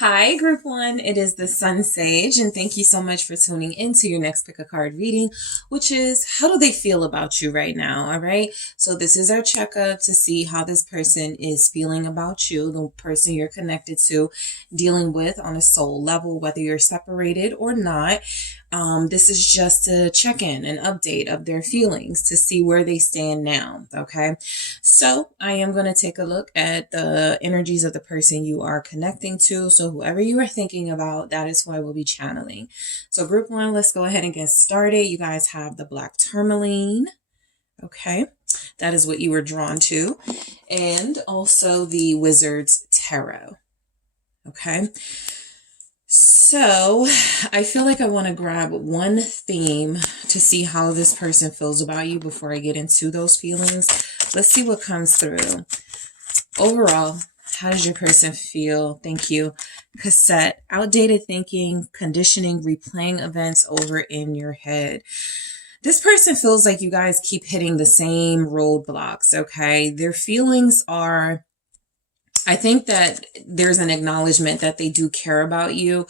Hi, Group 1. It is the SunSage, and thank you so much for tuning into your next pick a card reading, which is how do they feel about you right now, all right? So this is our checkup to see how this person is feeling about you, the person you're connected to, dealing with on a soul level, whether you're separated or not. This is just a check-in, an update of their feelings to see where they stand now, okay? So I am going to take a look at the energies of the person you are connecting to. So whoever you are thinking about, that is who I will be channeling. So Group 1, let's go ahead and get started. You guys have the black tourmaline, okay? That is what you were drawn to. And also the Wizard's Tarot, okay? So I feel like I want to grab one theme to see how this person feels about you before I get into those feelings. Let's see what comes through. Overall, how does your person feel? Thank you. Cassette, outdated thinking, conditioning, replaying events over in your head. This person feels like you guys keep hitting the same roadblocks, okay? Their feelings are... I think that there's an acknowledgement that they do care about you.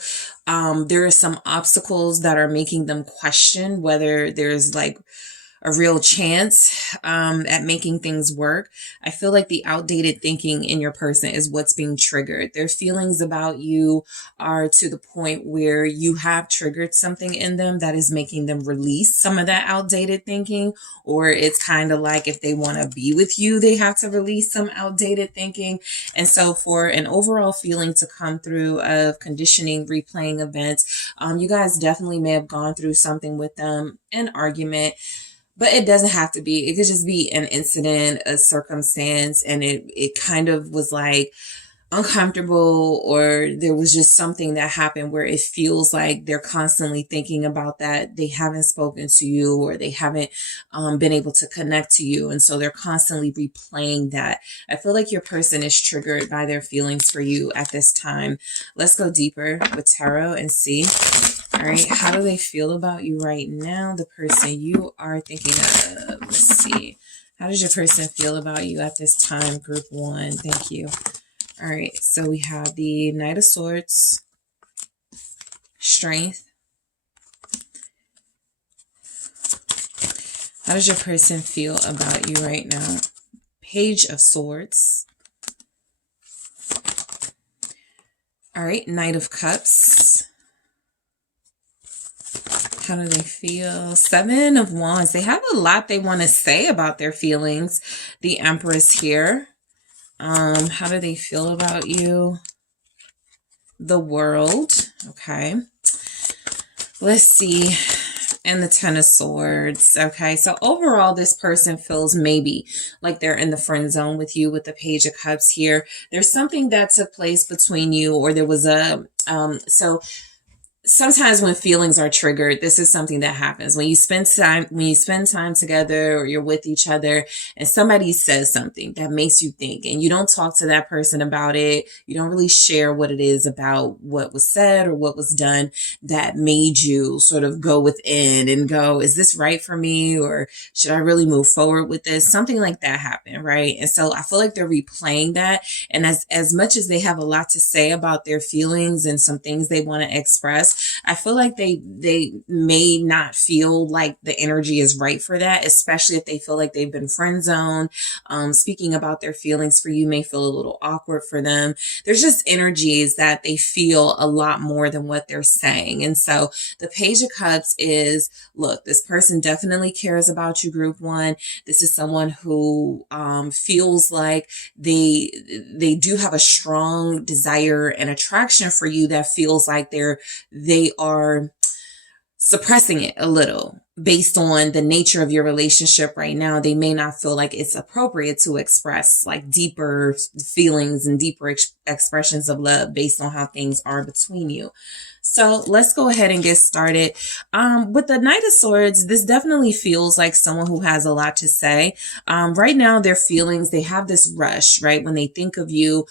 There are some obstacles that are making them question whether there's like a real chance at making things work. I feel like the outdated thinking in your person is what's being triggered. Their feelings about you are to the point where you have triggered something in them that is making them release some of that outdated thinking, or it's kind of like if they want to be with you, they have to release some outdated thinking. And so for an overall feeling to come through of conditioning, replaying events, you guys definitely may have gone through something with them, an argument. But it doesn't have to be. It could just be an incident, a circumstance, and it kind of was like uncomfortable, or there was just something that happened where it feels like they're constantly thinking about that. They haven't spoken to you, or they haven't been able to connect to you. And so they're constantly replaying that. I feel like your person is triggered by their feelings for you at this time. Let's go deeper with tarot and see. All right, how do they feel about you right now? The person you are thinking of. Let's see. How does your person feel about you at this time, Group 1? Thank you. All right, so we have the Knight of Swords, Strength. How does your person feel about you right now? Page of Swords. All right, Knight of Cups. How do they feel? Seven of Wands. They have a lot they want to say about their feelings. The Empress here. How do they feel about you? The World. Okay. Let's see. And the Ten of Swords. Okay. So overall, this person feels maybe like they're in the friend zone with you with the Page of Cups here. There's something that took place between you, or there was a, sometimes when feelings are triggered, this is something that happens when you spend time together, or you're with each other, and somebody says something that makes you think, and you don't talk to that person about it. You don't really share what it is about what was said or what was done that made you sort of go within and go, is this right for me? Or should I really move forward with this? Something like that happened, right? And so I feel like they're replaying that. And as much as they have a lot to say about their feelings and some things they want to express, I feel like they may not feel like the energy is right for that, especially if they feel like they've been friend zoned. Speaking about their feelings for you may feel a little awkward for them. There's just energies that they feel a lot more than what they're saying. And so the Page of Cups is, look, this person definitely cares about you, Group 1. This is someone who feels like they do have a strong desire and attraction for you that feels like they are suppressing it a little based on the nature of your relationship right now. They may not feel like it's appropriate to express like deeper feelings and deeper expressions of love based on how things are between you. So let's go ahead and get started. With the Knight of Swords, this definitely feels like someone who has a lot to say. Right now, their feelings, they have this rush, right? When they think of you,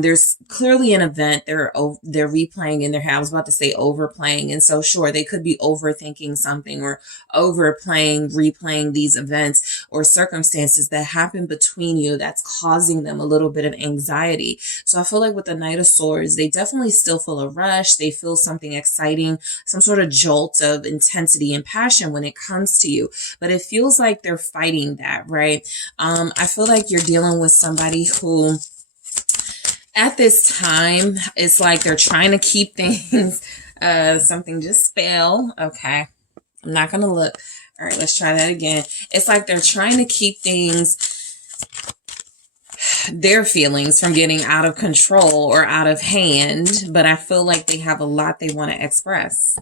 there's clearly an event they're replaying in their head. I was about to say overplaying. And so sure, they could be overthinking something or overplaying, replaying these events or circumstances that happen between you that's causing them a little bit of anxiety. So I feel like with the Knight of Swords, they definitely still feel a rush. They feel something exciting, some sort of jolt of intensity and passion when it comes to you. But it feels like they're fighting that, right? I feel like you're dealing with somebody who at this time, it's like they're trying to keep things, something just fell. Okay. I'm not going to look. All right, let's try that again. It's like they're trying to keep things, their feelings from getting out of control or out of hand, but I feel like they have a lot they want to express.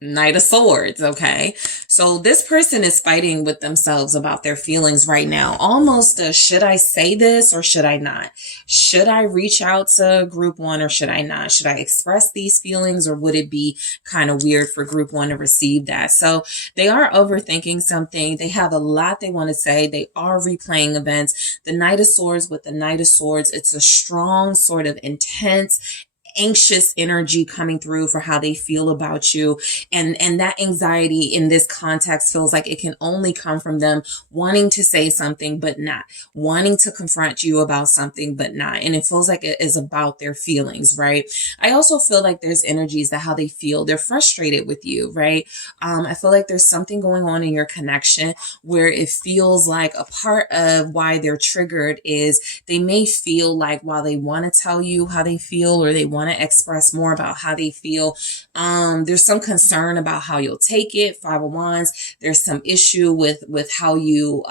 Knight of Swords, okay? So this person is fighting with themselves about their feelings right now. Almost a, should I say this or should I not? Should I reach out to group one or should I not? Should I express these feelings or would it be kind of weird for group one to receive that? So they are overthinking something. They have a lot they want to say. They are replaying events. The Knight of Swords with the Knight of Swords, it's a strong sort of intense anxious energy coming through for how they feel about you. And that anxiety in this context feels like it can only come from them wanting to say something, but not wanting to confront you about something, but not. And it feels like it is about their feelings, right? I also feel like there's energies that how they feel. They're frustrated with you, right? I feel like there's something going on in your connection where it feels like a part of why they're triggered is they may feel like while they want to tell you how they feel or they want to express more about how they feel, there's some concern about how you'll take it. Five of Wands, there's some issue with how you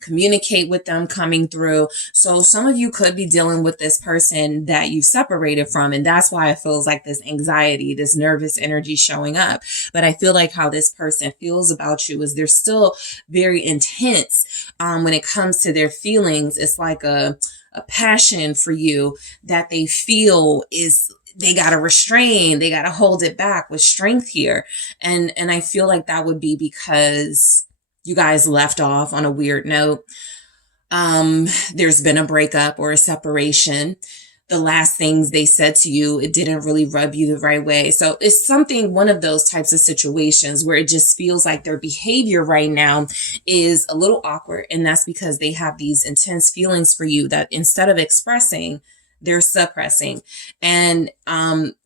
communicate with them coming through. So some of you could be dealing with this person that you separated from, and that's why it feels like this anxiety, this nervous energy showing up. But I feel like how this person feels about you is they're still very intense when it comes to their feelings. It's like a passion for you that they feel is they got to restrain, they got to hold it back with strength here. And I feel like that would be because you guys left off on a weird note. There's been a breakup or a separation. The last things they said to you, it didn't really rub you the right way. So it's something, one of those types of situations where it just feels like their behavior right now is a little awkward. And that's because they have these intense feelings for you that instead of expressing, they're suppressing. And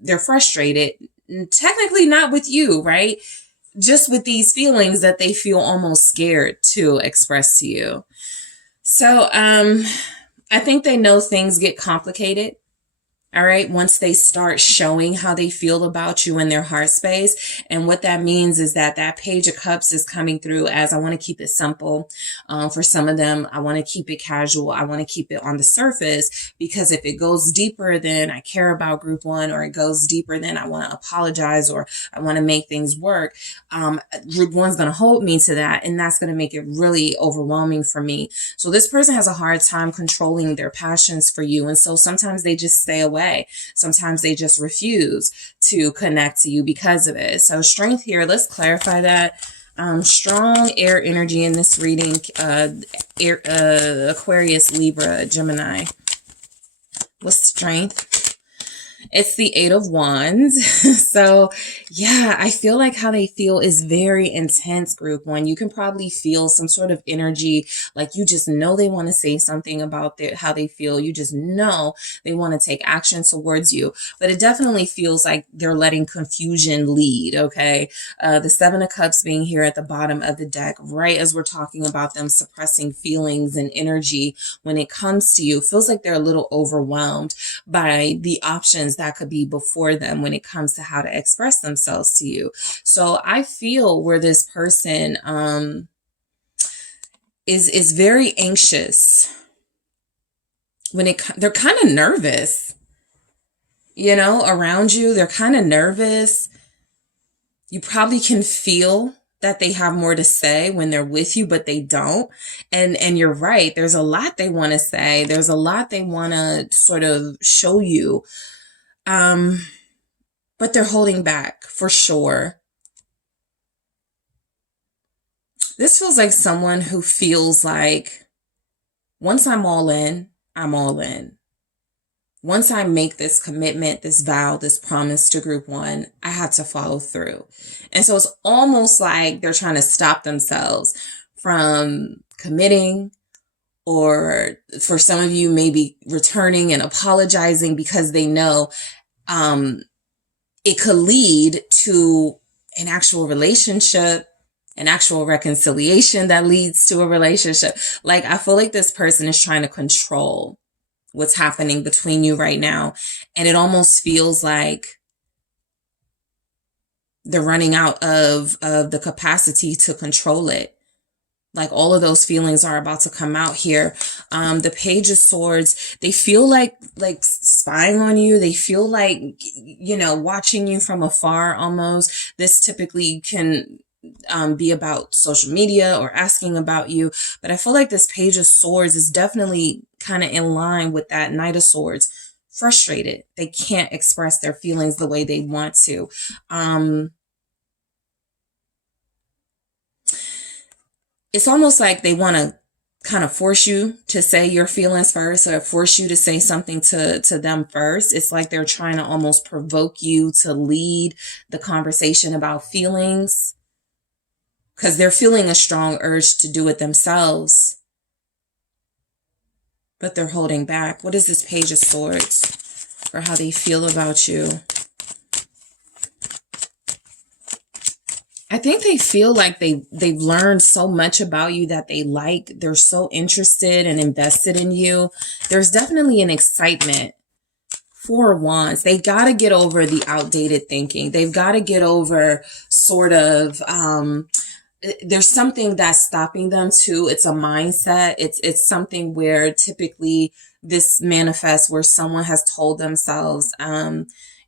they're frustrated, technically not with you, right? Just with these feelings that they feel almost scared to express to you. So I think they know things get complicated. All right. Once they start showing how they feel about you in their heart space. And what that means is that that Page of Cups is coming through as I want to keep it simple. For some of them, I want to keep it casual. I want to keep it on the surface because if it goes deeper than I care about group one, or it goes deeper than I want to apologize or I want to make things work, group one's going to hold me to that. And that's going to make it really overwhelming for me. So this person has a hard time controlling their passions for you. And so sometimes they just stay away. Sometimes they just refuse to connect to you because of it. So strength here, let's clarify that. Strong air energy in this reading, Aquarius, Libra, Gemini. What's strength? It's the Eight of Wands. So yeah, I feel like how they feel is very intense, group one. You can probably feel some sort of energy, like you just know they want to say something about how they feel. You just know they want to take action towards you, but it definitely feels like they're letting confusion lead. Okay. The Seven of Cups being here at the bottom of the deck, right as we're talking about them suppressing feelings and energy when it comes to you, feels like they're a little overwhelmed by the options that could be before them when it comes to how to express themselves to you. So I feel where this person is very anxious when they're kind of nervous, you know, around you. They're kind of nervous. You probably can feel that they have more to say when they're with you, but they don't. And you're right. There's a lot they want to say. There's a lot they want to sort of show you. but they're holding back for sure. This feels like someone who feels like, once I'm all in, I'm all in. Once I make this commitment, this vow, this promise to group one, I have to follow through. And so it's almost like they're trying to stop themselves from committing, or for some of you, maybe returning and apologizing because they know it could lead to an actual relationship, an actual reconciliation that leads to a relationship. Like, I feel like this person is trying to control what's happening between you right now. And it almost feels like they're running out of the capacity to control it. Like, all of those feelings are about to come out here. The Page of Swords, they feel like spying on you. They feel like, watching you from afar almost. This typically can be about social media or asking about you. But I feel like this Page of Swords is definitely kind of in line with that Knight of Swords. Frustrated. They can't express their feelings the way they want to. It's almost like they want to kind of force you to say your feelings first, or force you to say something to them first. It's like they're trying to almost provoke you to lead the conversation about feelings, because they're feeling a strong urge to do it themselves, but they're holding back. What is this Page of Swords for how they feel about you? I think they feel like they've learned so much about you that they like. They're so interested and invested in you. There's definitely an excitement. Four of Wands. They got to get over the outdated thinking. They've got to get over sort of, there's something that's stopping them too. It's a mindset. It's something where typically this manifests where someone has told themselves,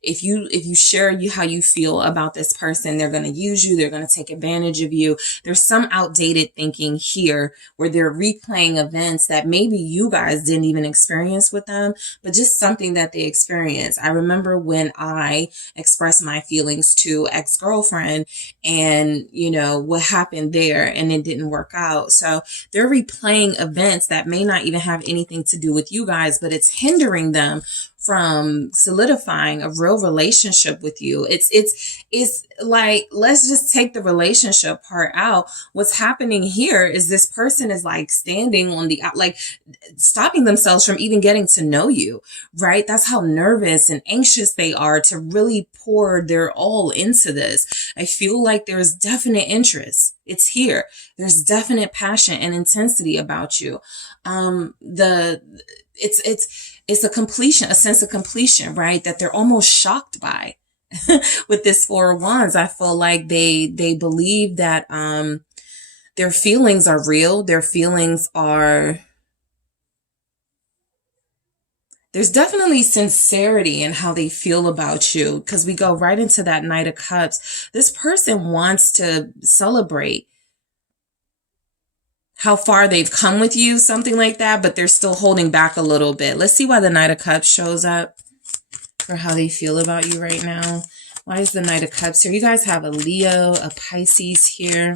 if you share how you feel about this person, they're going to use you. They're going to take advantage of you. There's some outdated thinking here where they're replaying events that maybe you guys didn't even experience with them, but just something that they experienced. I remember when I expressed my feelings to ex-girlfriend and, what happened there, and it didn't work out. So they're replaying events that may not even have anything to do with you guys, but it's hindering them from solidifying a real relationship with you. It's like, let's just take the relationship part out. What's happening here is this person is like standing on the, like stopping themselves from even getting to know you, right? That's how nervous and anxious they are to really pour their all into this. I feel like there's definite interest. It's here. There's definite passion and intensity about you. It's a completion, a sense of completion, right? That they're almost shocked by. With this Four of Wands, I feel like they believe that their feelings are real. Their feelings are, there's definitely sincerity in how they feel about you, because we go right into that Knight of Cups. This person wants to celebrate how far they've come with you, something like that, but they're still holding back a little bit. Let's see why the Knight of Cups shows up for how they feel about you right now. Why is the Knight of Cups here? You guys have a Leo, a Pisces here.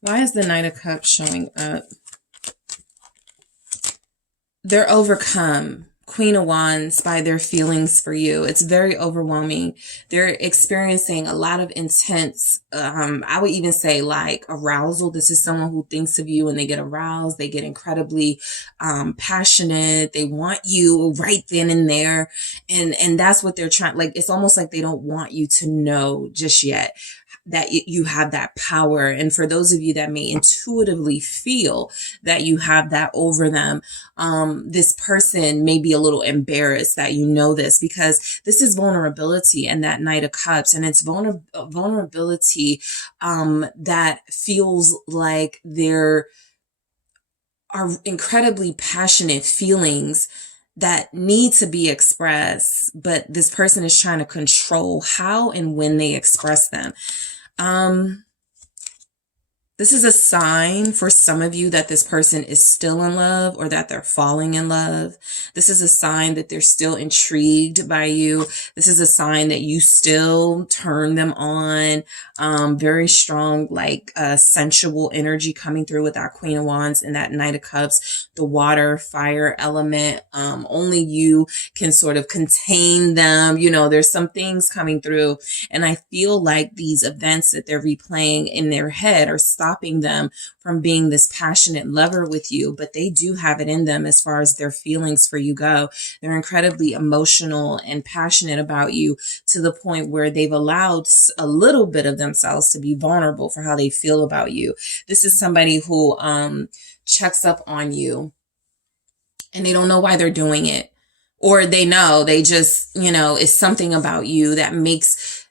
Why is the Knight of Cups showing up? They're overcome, Queen of Wands, by their feelings for you. It's very overwhelming. They're experiencing a lot of intense, I would even say like arousal. This is someone who thinks of you and they get aroused. They get incredibly passionate. They want you right then and there. And that's what they're trying. Like, it's almost like they don't want you to know just yet that you have that power. And for those of you that may intuitively feel that you have that over them, this person may be a little embarrassed that you know this, because this is vulnerability and that Knight of Cups. And it's vulnerability that feels like there are incredibly passionate feelings that need to be expressed, but this person is trying to control how and when they express them. This is a sign for some of you that this person is still in love or that they're falling in love. This is a sign that they're still intrigued by you. This is a sign that you still turn them on. Very strong, like sensual energy coming through with that Queen of Wands and that Knight of Cups, the water, fire element. Only you can sort of contain them. You know, there's some things coming through, and I feel like these events that they're replaying in their head are stopping them from being this passionate lover with you, but they do have it in them as far as their feelings for you go. They're incredibly emotional and passionate about you to the point where they've allowed a little bit of themselves to be vulnerable for how they feel about you. This is somebody who checks up on you and they don't know why they're doing it. Or they know, they just, you know, it's something about you that makes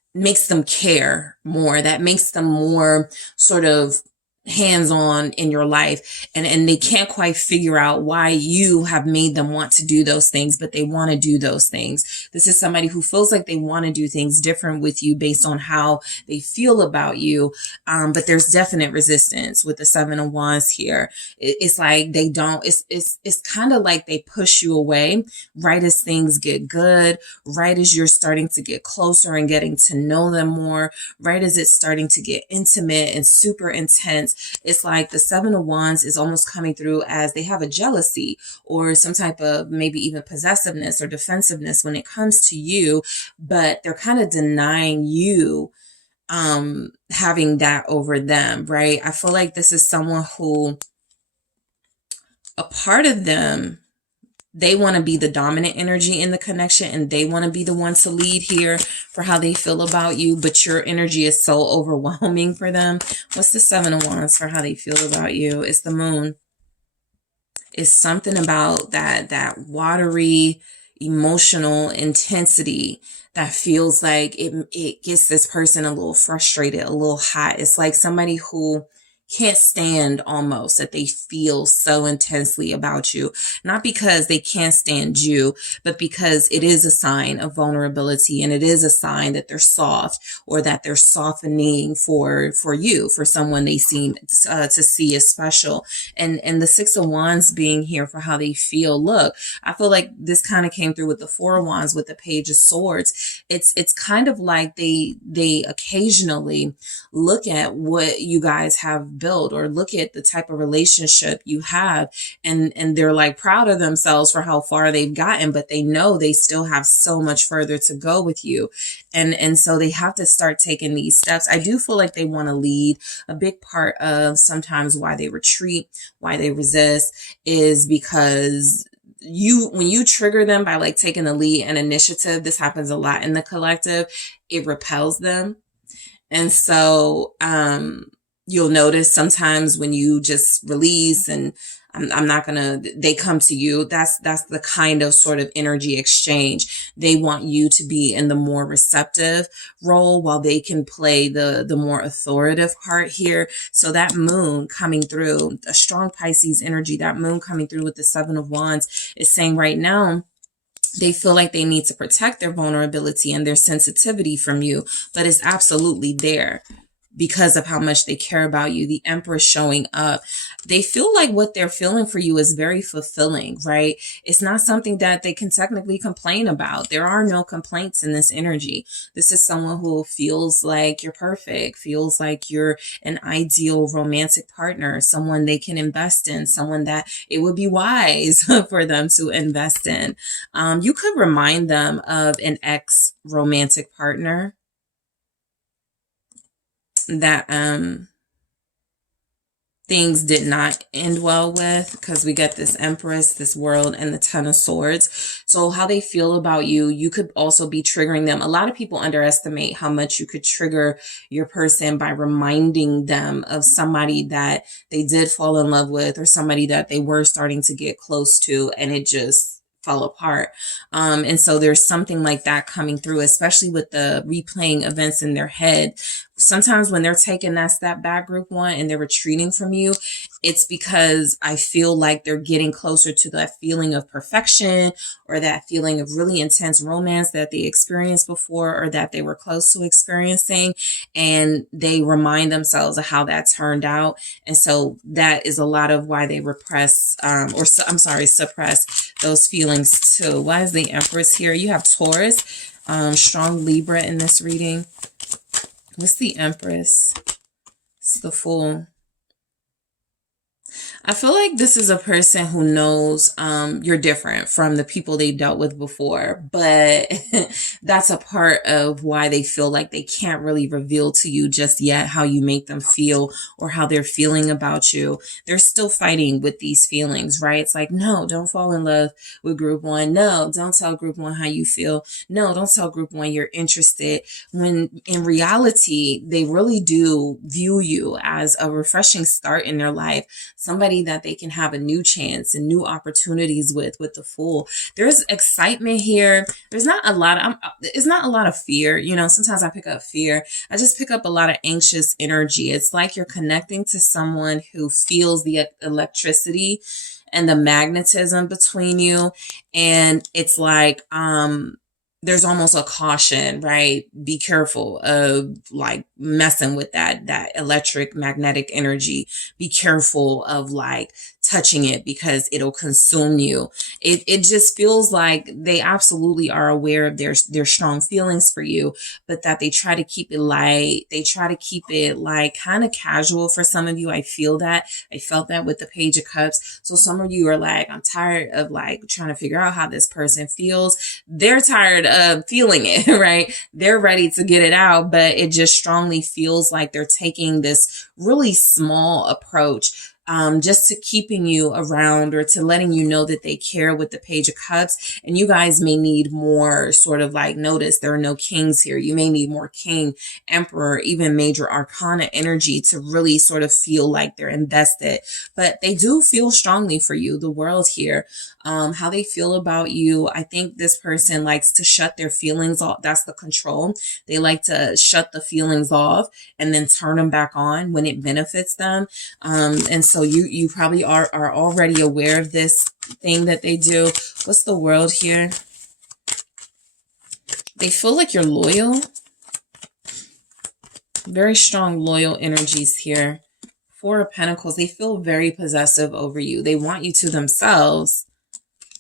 them care more, that makes them more sort of hands-on in your life, and they can't quite figure out why you have made them want to do those things, but they want to do those things. This is somebody who feels like they want to do things different with you based on how they feel about you, but there's definite resistance with the Seven of Wands here. It's like they don't, it's kind of like they push you away right as things get good, right as you're starting to get closer and getting to know them more, right as it's starting to get intimate and super intense. It's like the Seven of Wands is almost coming through as they have a jealousy or some type of maybe even possessiveness or defensiveness when it comes to you, but they're kind of denying you having that over them, right? I feel like this is someone who, a part of them, they want to be the dominant energy in the connection and they want to be the one to lead here for how they feel about you, but your energy is so overwhelming for them. What's the Seven of Wands for how they feel about you? It's the Moon. It's something about that watery, emotional intensity that feels like it gets this person a little frustrated, a little hot. It's like somebody who can't stand almost that they feel so intensely about you, not because they can't stand you, but because it is a sign of vulnerability and it is a sign that they're soft or that they're softening for you, for someone they seem to see as special. And the Six of Wands being here for how they feel. Look, I feel like this kind of came through with the Four of Wands with the Page of Swords. It's kind of like they occasionally look at what you guys have built or look at the type of relationship you have, and they're like proud of themselves for how far they've gotten, but they know they still have so much further to go with you, and so they have to start taking these steps. I do feel like they want to lead. A big part of sometimes why they retreat, why they resist, is because when you trigger them by like taking the lead and initiative, this happens a lot in the collective, it repels them. And so you'll notice sometimes when you just release and I'm not gonna, they come to you. That's the kind of sort of energy exchange. They want you to be in the more receptive role while they can play the more authoritative part here. So that Moon coming through, a strong Pisces energy, that Moon coming through with the Seven of Wands is saying right now, they feel like they need to protect their vulnerability and their sensitivity from you, but it's absolutely there because of how much they care about you. The Empress showing up. They feel like what they're feeling for you is very fulfilling, right? It's not something that they can technically complain about. There are no complaints in this energy. This is someone who feels like you're perfect, feels like you're an ideal romantic partner, someone they can invest in, someone that it would be wise for them to invest in. You could remind them of an ex-romantic partner that things did not end well with, because we get this Empress, this World, and the Ten of Swords. So how they feel about you, you could also be triggering them. A lot of people underestimate how much you could trigger your person by reminding them of somebody that they did fall in love with or somebody that they were starting to get close to, and it just fell apart. And so there's something like that coming through, especially with the replaying events in their head. Sometimes when they're taking that step back, group one, and they're retreating from you, it's because I feel like they're getting closer to that feeling of perfection, or that feeling of really intense romance that they experienced before, or that they were close to experiencing. And they remind themselves of how that turned out. And so that is a lot of why they repress, suppress those feelings too. Why is the Empress here? You have Taurus, strong Libra in this reading. What's the Empress? It's the Fool. I feel like this is a person who knows you're different from the people they've dealt with before, but that's a part of why they feel like they can't really reveal to you just yet how you make them feel or how they're feeling about you. They're still fighting with these feelings, right? It's like, no, don't fall in love with group one. No, don't tell group one how you feel. No, don't tell group one you're interested. When in reality, they really do view you as a refreshing start in their life, somebody that they can have a new chance and new opportunities with the Fool. There's excitement here. There's not a lot of, it's not a lot of fear. You know, sometimes I pick up fear. I just pick up a lot of anxious energy. It's like you're connecting to someone who feels the electricity and the magnetism between you. And it's like, there's almost a caution, right? Be careful of like messing with that electric magnetic energy. Be careful of like touching it because it'll consume you. It just feels like they absolutely are aware of their strong feelings for you, but that they try to keep it light. They try to keep it like kind of casual for some of you. I feel that. I felt that with the Page of Cups. So some of you are like, I'm tired of like trying to figure out how this person feels. They're tired of feeling it, right? They're ready to get it out, but it just strongly feels like they're taking this really small approach, just to keeping you around or to letting you know that they care with the Page of Cups. And you guys may need more sort of like, notice there are no kings here. You may need more King, Emperor, even major arcana energy to really sort of feel like they're invested. But they do feel strongly for you, the World here. How they feel about you. I think this person likes to shut their feelings off. That's the Control. They like to shut the feelings off and then turn them back on when it benefits them. And so you probably are already aware of this thing that they do. What's the World here? They feel like you're loyal. Very strong loyal energies here. Four of Pentacles. They feel very possessive over you. They want you to themselves,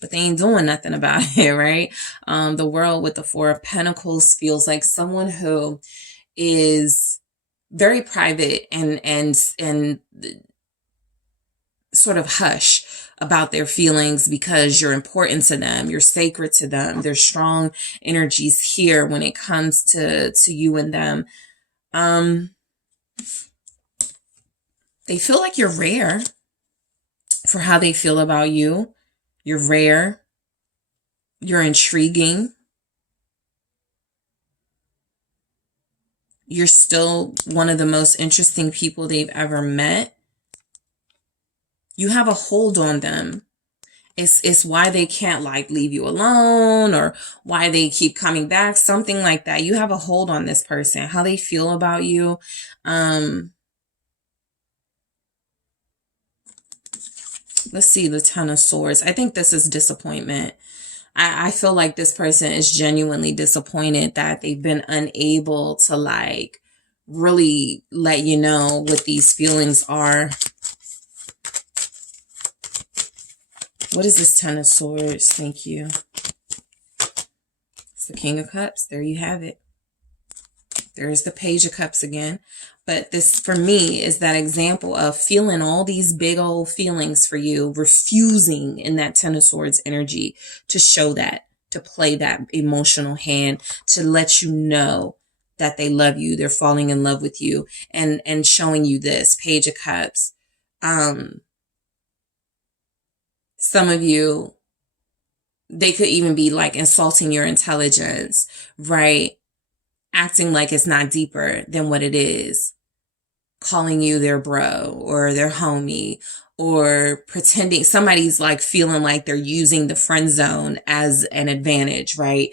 but they ain't doing nothing about it, right? The World with the Four of Pentacles feels like someone who is very private and sort of hush about their feelings because you're important to them. You're sacred to them. There's strong energies here when it comes to you and them. They feel like you're rare for how they feel about you. You're rare. You're intriguing. You're still one of the most interesting people they've ever met. You have a hold on them. It's why they can't like leave you alone or why they keep coming back, something like that. You have a hold on this person, how they feel about you. Let's see, the Ten of Swords. I think this is disappointment. I feel like this person is genuinely disappointed that they've been unable to like really let you know what these feelings are. What is this Ten of Swords? Thank you. It's the King of Cups. There you have it. There's the Page of Cups again. But this, for me, is that example of feeling all these big old feelings for you, refusing in that Ten of Swords energy to show that, to play that emotional hand, to let you know that they love you, they're falling in love with you, and showing you this Page of Cups. Some of you, they could even be like insulting your intelligence, right? Acting like it's not deeper than what it is. calling you their bro or their homie, or pretending somebody's like feeling like they're using the friend zone as an advantage, right?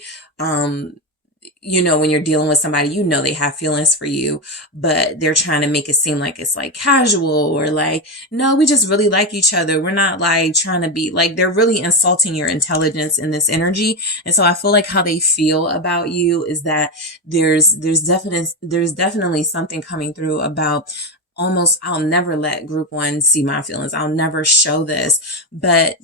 When you're dealing with somebody, they have feelings for you, but they're trying to make it seem like it's like casual, or like, no, we just really like each other. We're not like trying to be like, they're really insulting your intelligence in this energy. And so I feel like how they feel about you is that there's definitely something coming through about almost, I'll never let group one see my feelings. I'll never show this, but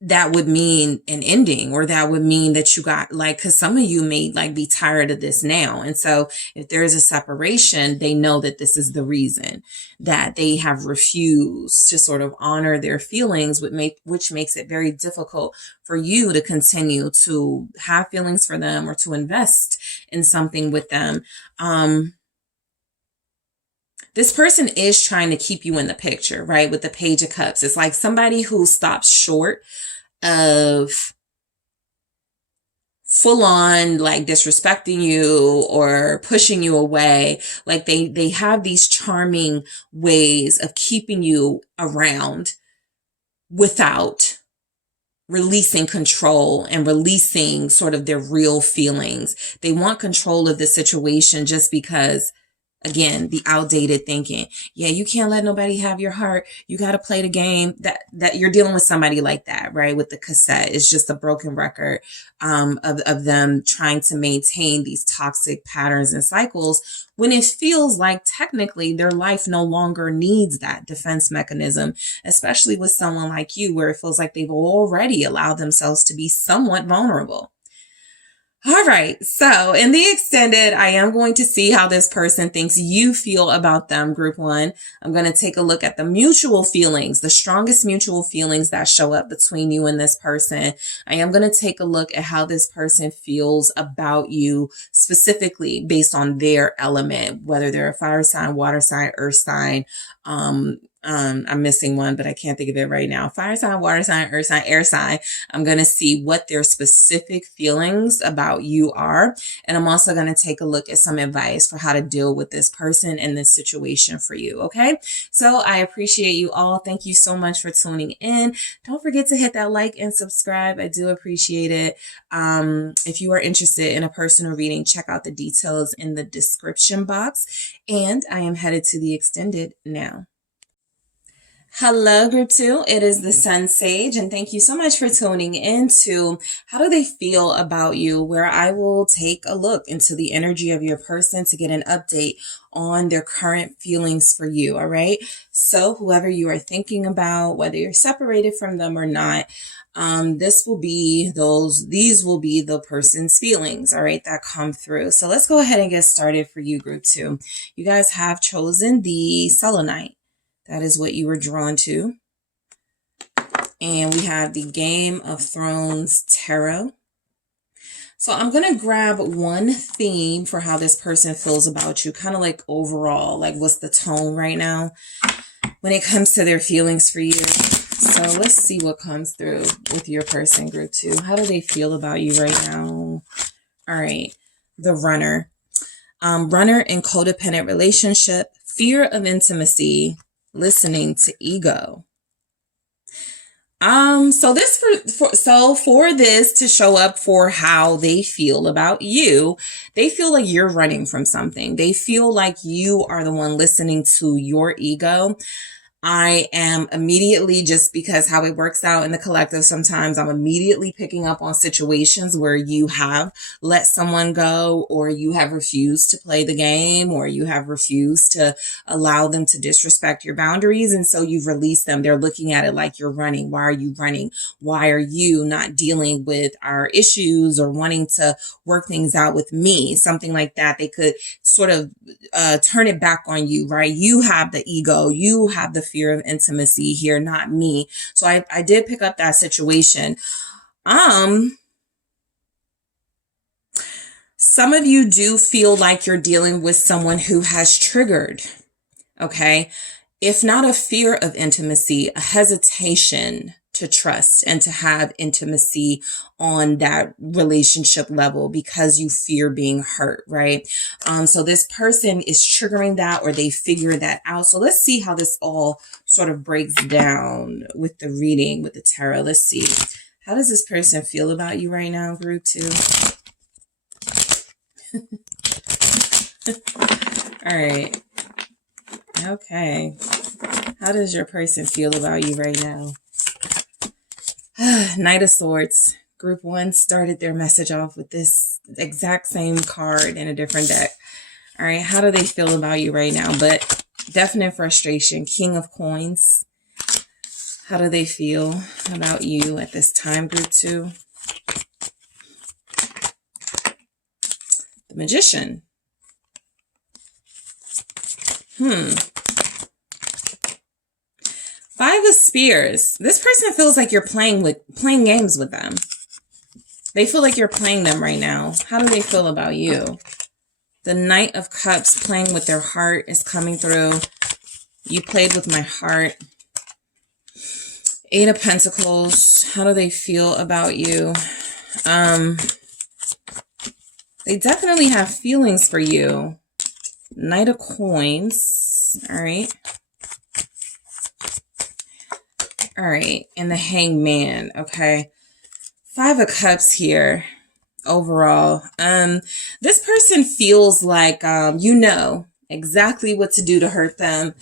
that would mean an ending, or that would mean that you got like, cause some of you may like be tired of this now. And so if there is a separation, they know that this is the reason that they have refused to sort of honor their feelings, which makes it very difficult for you to continue to have feelings for them or to invest in something with them. This person is trying to keep you in the picture, right? With the Page of Cups. It's like somebody who stops short of full on like disrespecting you or pushing you away. Like they have these charming ways of keeping you around without releasing control and releasing sort of their real feelings. They want control of the situation just because, again, the outdated thinking. Yeah, you can't let nobody have your heart. You got to play the game. That you're dealing with somebody like that, right? With the cassette. It's just a broken record of them trying to maintain these toxic patterns and cycles when it feels like technically their life no longer needs that defense mechanism, especially with someone like you, where it feels like they've already allowed themselves to be somewhat vulnerable. All right. So in the extended, I am going to see how this person thinks you feel about them, group one. I'm going to take a look at the mutual feelings, the strongest mutual feelings that show up between you and this person. I am going to take a look at how this person feels about you specifically based on their element, whether they're a fire sign, water sign, earth sign, I'm missing one, but I can't think of it right now. Fire sign, water sign, earth sign, air sign. I'm going to see what their specific feelings about you are. And I'm also going to take a look at some advice for how to deal with this person and this situation for you. Okay. So I appreciate you all. Thank you so much for tuning in. Don't forget to hit that like and subscribe. I do appreciate it. If you are interested in a personal reading, check out the details in the description box. And I am headed to the extended now. Hello, group two. It is the SunSage, and thank you so much for tuning in to How Do They Feel About You, where I will take a look into the energy of your person to get an update on their current feelings for you. All right. So whoever you are thinking about, whether you're separated from them or not, these will be the person's feelings, all right, that come through. So let's go ahead and get started for you, group two. You guys have chosen the selenite. That is what you were drawn to. And we have the Game of Thrones Tarot. So I'm going to grab one theme for how this person feels about you, kind of like overall, like what's the tone right now when it comes to their feelings for you. So let's see what comes through with your person, group two. How do they feel about you right now? All right. The Runner. Runner in codependent relationship, fear of intimacy, listening to ego. So for this to show up for how they feel about you, they feel like you're running from something. They feel like you are the one listening to your ego. I am immediately, just because how it works out in the collective, sometimes I'm immediately picking up on situations where you have let someone go, or you have refused to play the game, or you have refused to allow them to disrespect your boundaries. And so you've released them. They're looking at it like you're running. Why are you running? Why are you not dealing with our issues or wanting to work things out with me? Something like that. They could sort of turn it back on you, right? You have the ego. You have the fear of intimacy here, not me. So I did pick up that situation. Some of you do feel like you're dealing with someone who has triggered, okay? If not a fear of intimacy, a hesitation to trust and to have intimacy on that relationship level because you fear being hurt, right? So this person is triggering that, or they figure that out. So let's see how this all sort of breaks down with the reading, with the tarot. Let's see. How does this person feel about you right now, group 2? All right. Okay. How does your person feel about you right now? Knight of Swords. Group 1 started their message off with this exact same card in a different deck. All right. How do they feel about you right now? But definite frustration. King of Coins. How do they feel about you at this time, group 2? The Magician. Five of Spears. This person feels like you're playing games with them. They feel like you're playing them right now. How do they feel about you? The Knight of Cups, playing with their heart, is coming through. You played with my heart. Eight of Pentacles. How do they feel about you? They definitely have feelings for you. Knight of Coins. All right. All right. And the Hangman. Okay. Five of Cups here. Overall. This person feels like, you know exactly what to do to hurt them.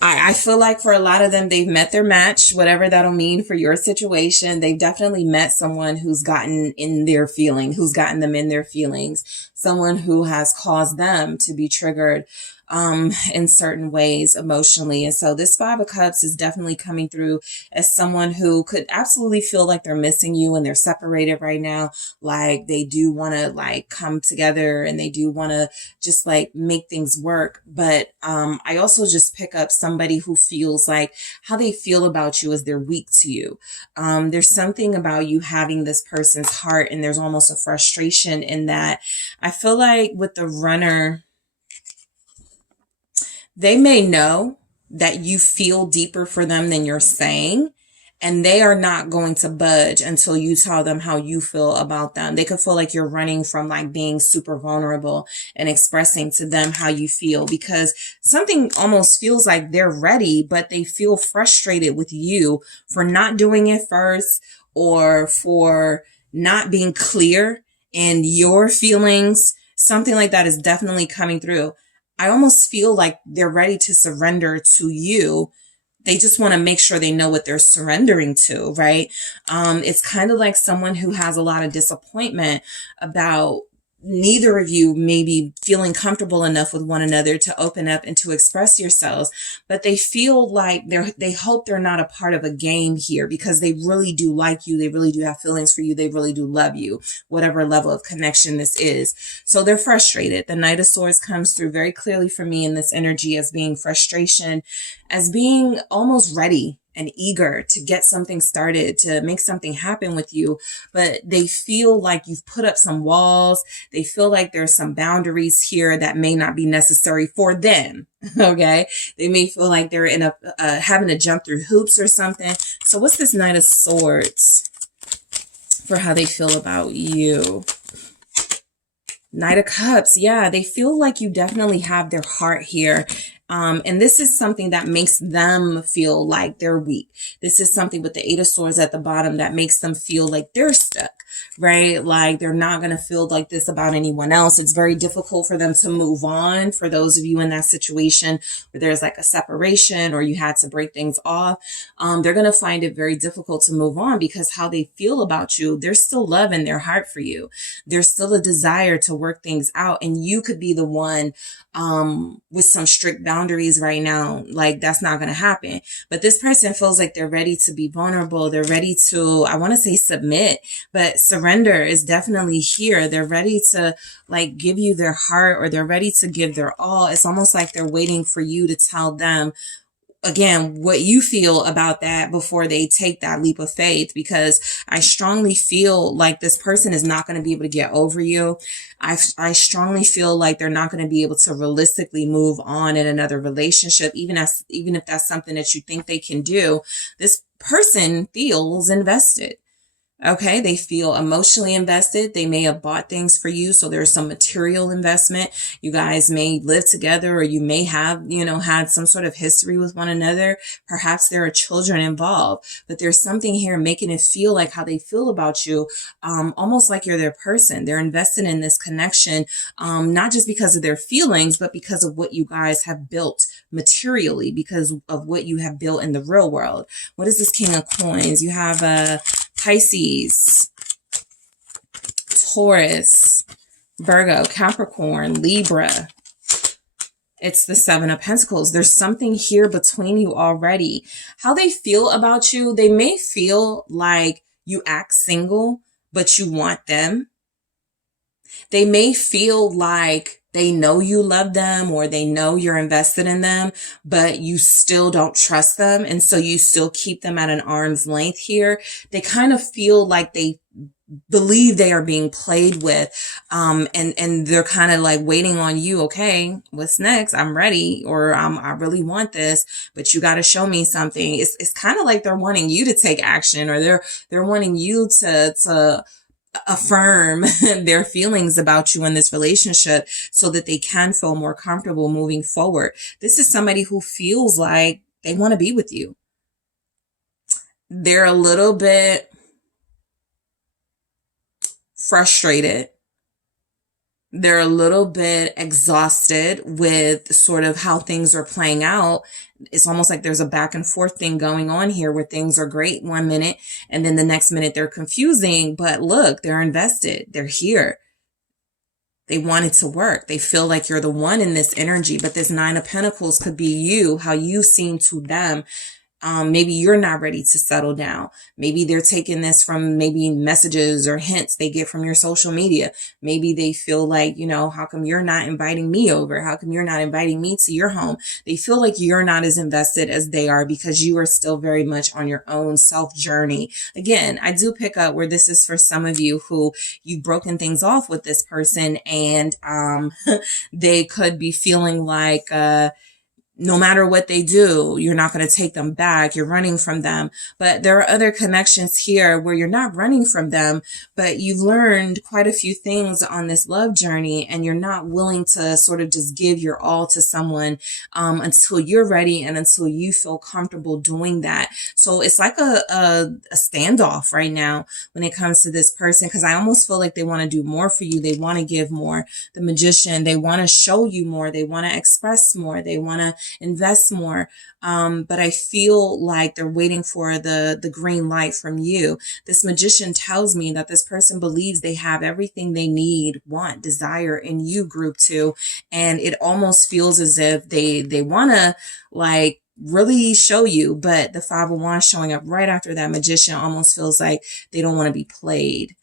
I feel like for a lot of them, they've met their match, whatever that'll mean for your situation. They've definitely met someone who's gotten in their feeling, who's gotten them in their feelings, someone who has caused them to be triggered in certain ways emotionally. And so this Five of Cups is definitely coming through as someone who could absolutely feel like they're missing you and they're separated right now. Like they do want to like come together and they do want to just like make things work. But I also just pick up somebody who feels like how they feel about you is they're weak to you. There's something about you having this person's heart, and there's almost a frustration in that. I feel like with the Runner, they may know that you feel deeper for them than you're saying, and they are not going to budge until you tell them how you feel about them. They could feel like you're running from like being super vulnerable and expressing to them how you feel, because something almost feels like they're ready, but they feel frustrated with you for not doing it first, or for not being clear in your feelings. Something like that is definitely coming through. I almost feel like they're ready to surrender to you. They just want to make sure they know what they're surrendering to, right? It's kind of like someone who has a lot of disappointment about neither of you maybe feeling comfortable enough with one another to open up and to express yourselves, but they feel like they hope they're not a part of a game here, because they really do like you. They really do have feelings for you. They really do love you, whatever level of connection this is. So they're frustrated. The Knight of Swords comes through very clearly for me in this energy as being frustration, as being almost ready and eager to get something started, to make something happen with you. But they feel like you've put up some walls. They feel like there's some boundaries here that may not be necessary for them. Okay. They may feel like they're in having to jump through hoops or something. So what's this Knight of Swords for how they feel about you? Knight of Cups. Yeah, they feel like you definitely have their heart here. And this is something that makes them feel like they're weak. This is something with the Eight of Swords at the bottom that makes them feel like they're stuck, right? Like they're not going to feel like this about anyone else. It's very difficult for them to move on. For those of you in that situation where there's like a separation or you had to break things off, they're going to find it very difficult to move on, because how they feel about you, there's still love in their heart for you. There's still a desire to work things out. And you could be the one with some strict boundaries right now. Like that's not going to happen. But this person feels like they're ready to be vulnerable. They're ready to, I want to say submit, but surrender is definitely here. They're ready to like give you their heart, or they're ready to give their all. It's almost like they're waiting for you to tell them again what you feel about that before they take that leap of faith, because I strongly feel like this person is not going to be able to get over you. I strongly feel like they're not going to be able to realistically move on in another relationship, even if that's something that you think they can do. person feels invested. Okay, they feel emotionally invested. They may have bought things for you, so there's some material investment. You guys may live together, or you may have, had some sort of history with one another. Perhaps there are children involved, but there's something here making it feel like how they feel about you, almost like you're their person. They're invested in this connection, not just because of their feelings, but because of what you guys have built materially, because of what you have built in the real world. What is this King of Coins? You have a Pisces, Taurus, Virgo, Capricorn, Libra. It's the Seven of Pentacles. There's something here between you already. How they feel about you, they may feel like you act single, but you want them. They may feel like they know you love them, or they know you're invested in them, but you still don't trust them. And so you still keep them at an arm's length here. They kind of feel like they believe they are being played with. And they're kind of like waiting on you. Okay, what's next? I'm ready, or I really want this, but you got to show me something. It's kind of like they're wanting you to take action, or they're wanting you to affirm their feelings about you in this relationship so that they can feel more comfortable moving forward. This is somebody who feels like they want to be with you. They're a little bit frustrated. They're a little bit exhausted with sort of how things are playing out. It's almost like there's a back and forth thing going on here where things are great one minute and then the next minute they're confusing. But look, they're invested. They're here. They want it to work. They feel like you're the one in this energy. But this Nine of Pentacles could be you, how you seem to them. Maybe you're not ready to settle down. Maybe they're taking this from maybe messages or hints they get from your social media. Maybe they feel like, how come you're not inviting me over? How come you're not inviting me to your home? They feel like you're not as invested as they are because you are still very much on your own self journey. Again, I do pick up where this is for some of you who you've broken things off with this person, and they could be feeling like, no matter what they do, you're not going to take them back. You're running from them. But there are other connections here where you're not running from them, but you've learned quite a few things on this love journey, and you're not willing to sort of just give your all to someone until you're ready and until you feel comfortable doing that. So it's like a standoff right now when it comes to this person, because I almost feel like they want to do more for you. They want to give more. The Magician, they want to show you more. They want to express more. They want to invest more. But I feel like they're waiting for the green light from you. This Magician tells me that this person believes they have everything they need, want, desire in you, group 2. And it almost feels as if they want to like really show you, but the Five of Wands showing up right after that Magician almost feels like they don't want to be played.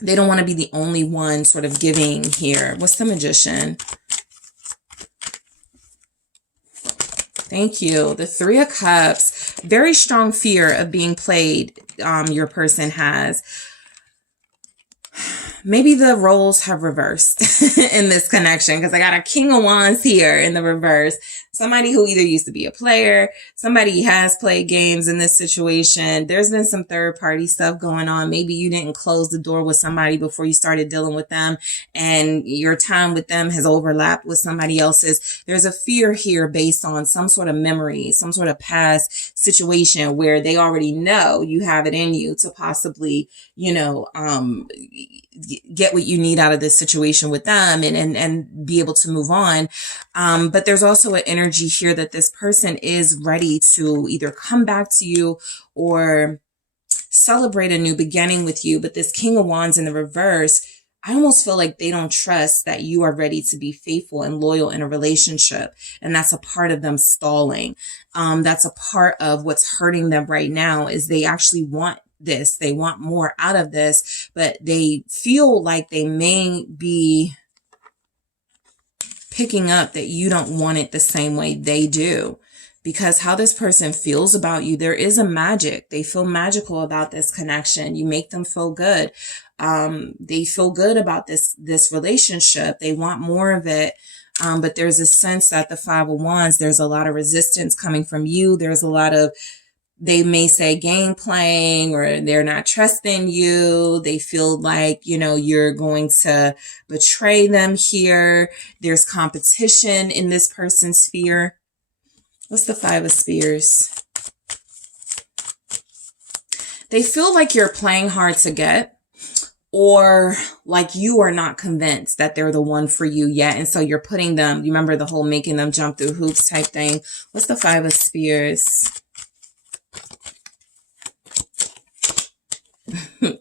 They don't want to be the only one sort of giving here. What's the Magician? Thank you. The Three of Cups. Very strong fear of being played. Your person has. Maybe the roles have reversed in this connection, because I got a King of Wands here in the reverse. Somebody who either used to be a player, somebody has played games in this situation. There's been some third party stuff going on. Maybe you didn't close the door with somebody before you started dealing with them, and your time with them has overlapped with somebody else's. There's a fear here based on some sort of memory, some sort of past situation where they already know you have it in you to possibly, get what you need out of this situation with them and be able to move on. But there's also an energy here that this person is ready to either come back to you or celebrate a new beginning with you. But this King of Wands in the reverse, I almost feel like they don't trust that you are ready to be faithful and loyal in a relationship. And that's a part of them stalling. That's a part of what's hurting them right now, is they actually want this. They want more out of this, but they feel like they may be picking up that you don't want it the same way they do. Because how this person feels about you, there is a magic. They feel magical about this connection. You make them feel good. They feel good about this relationship. They want more of it. But there's a sense that the Five of Wands, there's a lot of resistance coming from you. There's a lot of They may say game playing, or they're not trusting you. They feel like, you know, you're going to betray them here. There's competition in this person's sphere. What's the Five of Spears? They feel like you're playing hard to get, or like you are not convinced that they're the one for you yet. And so you're putting them, you remember the whole making them jump through hoops type thing. What's the Five of Spears?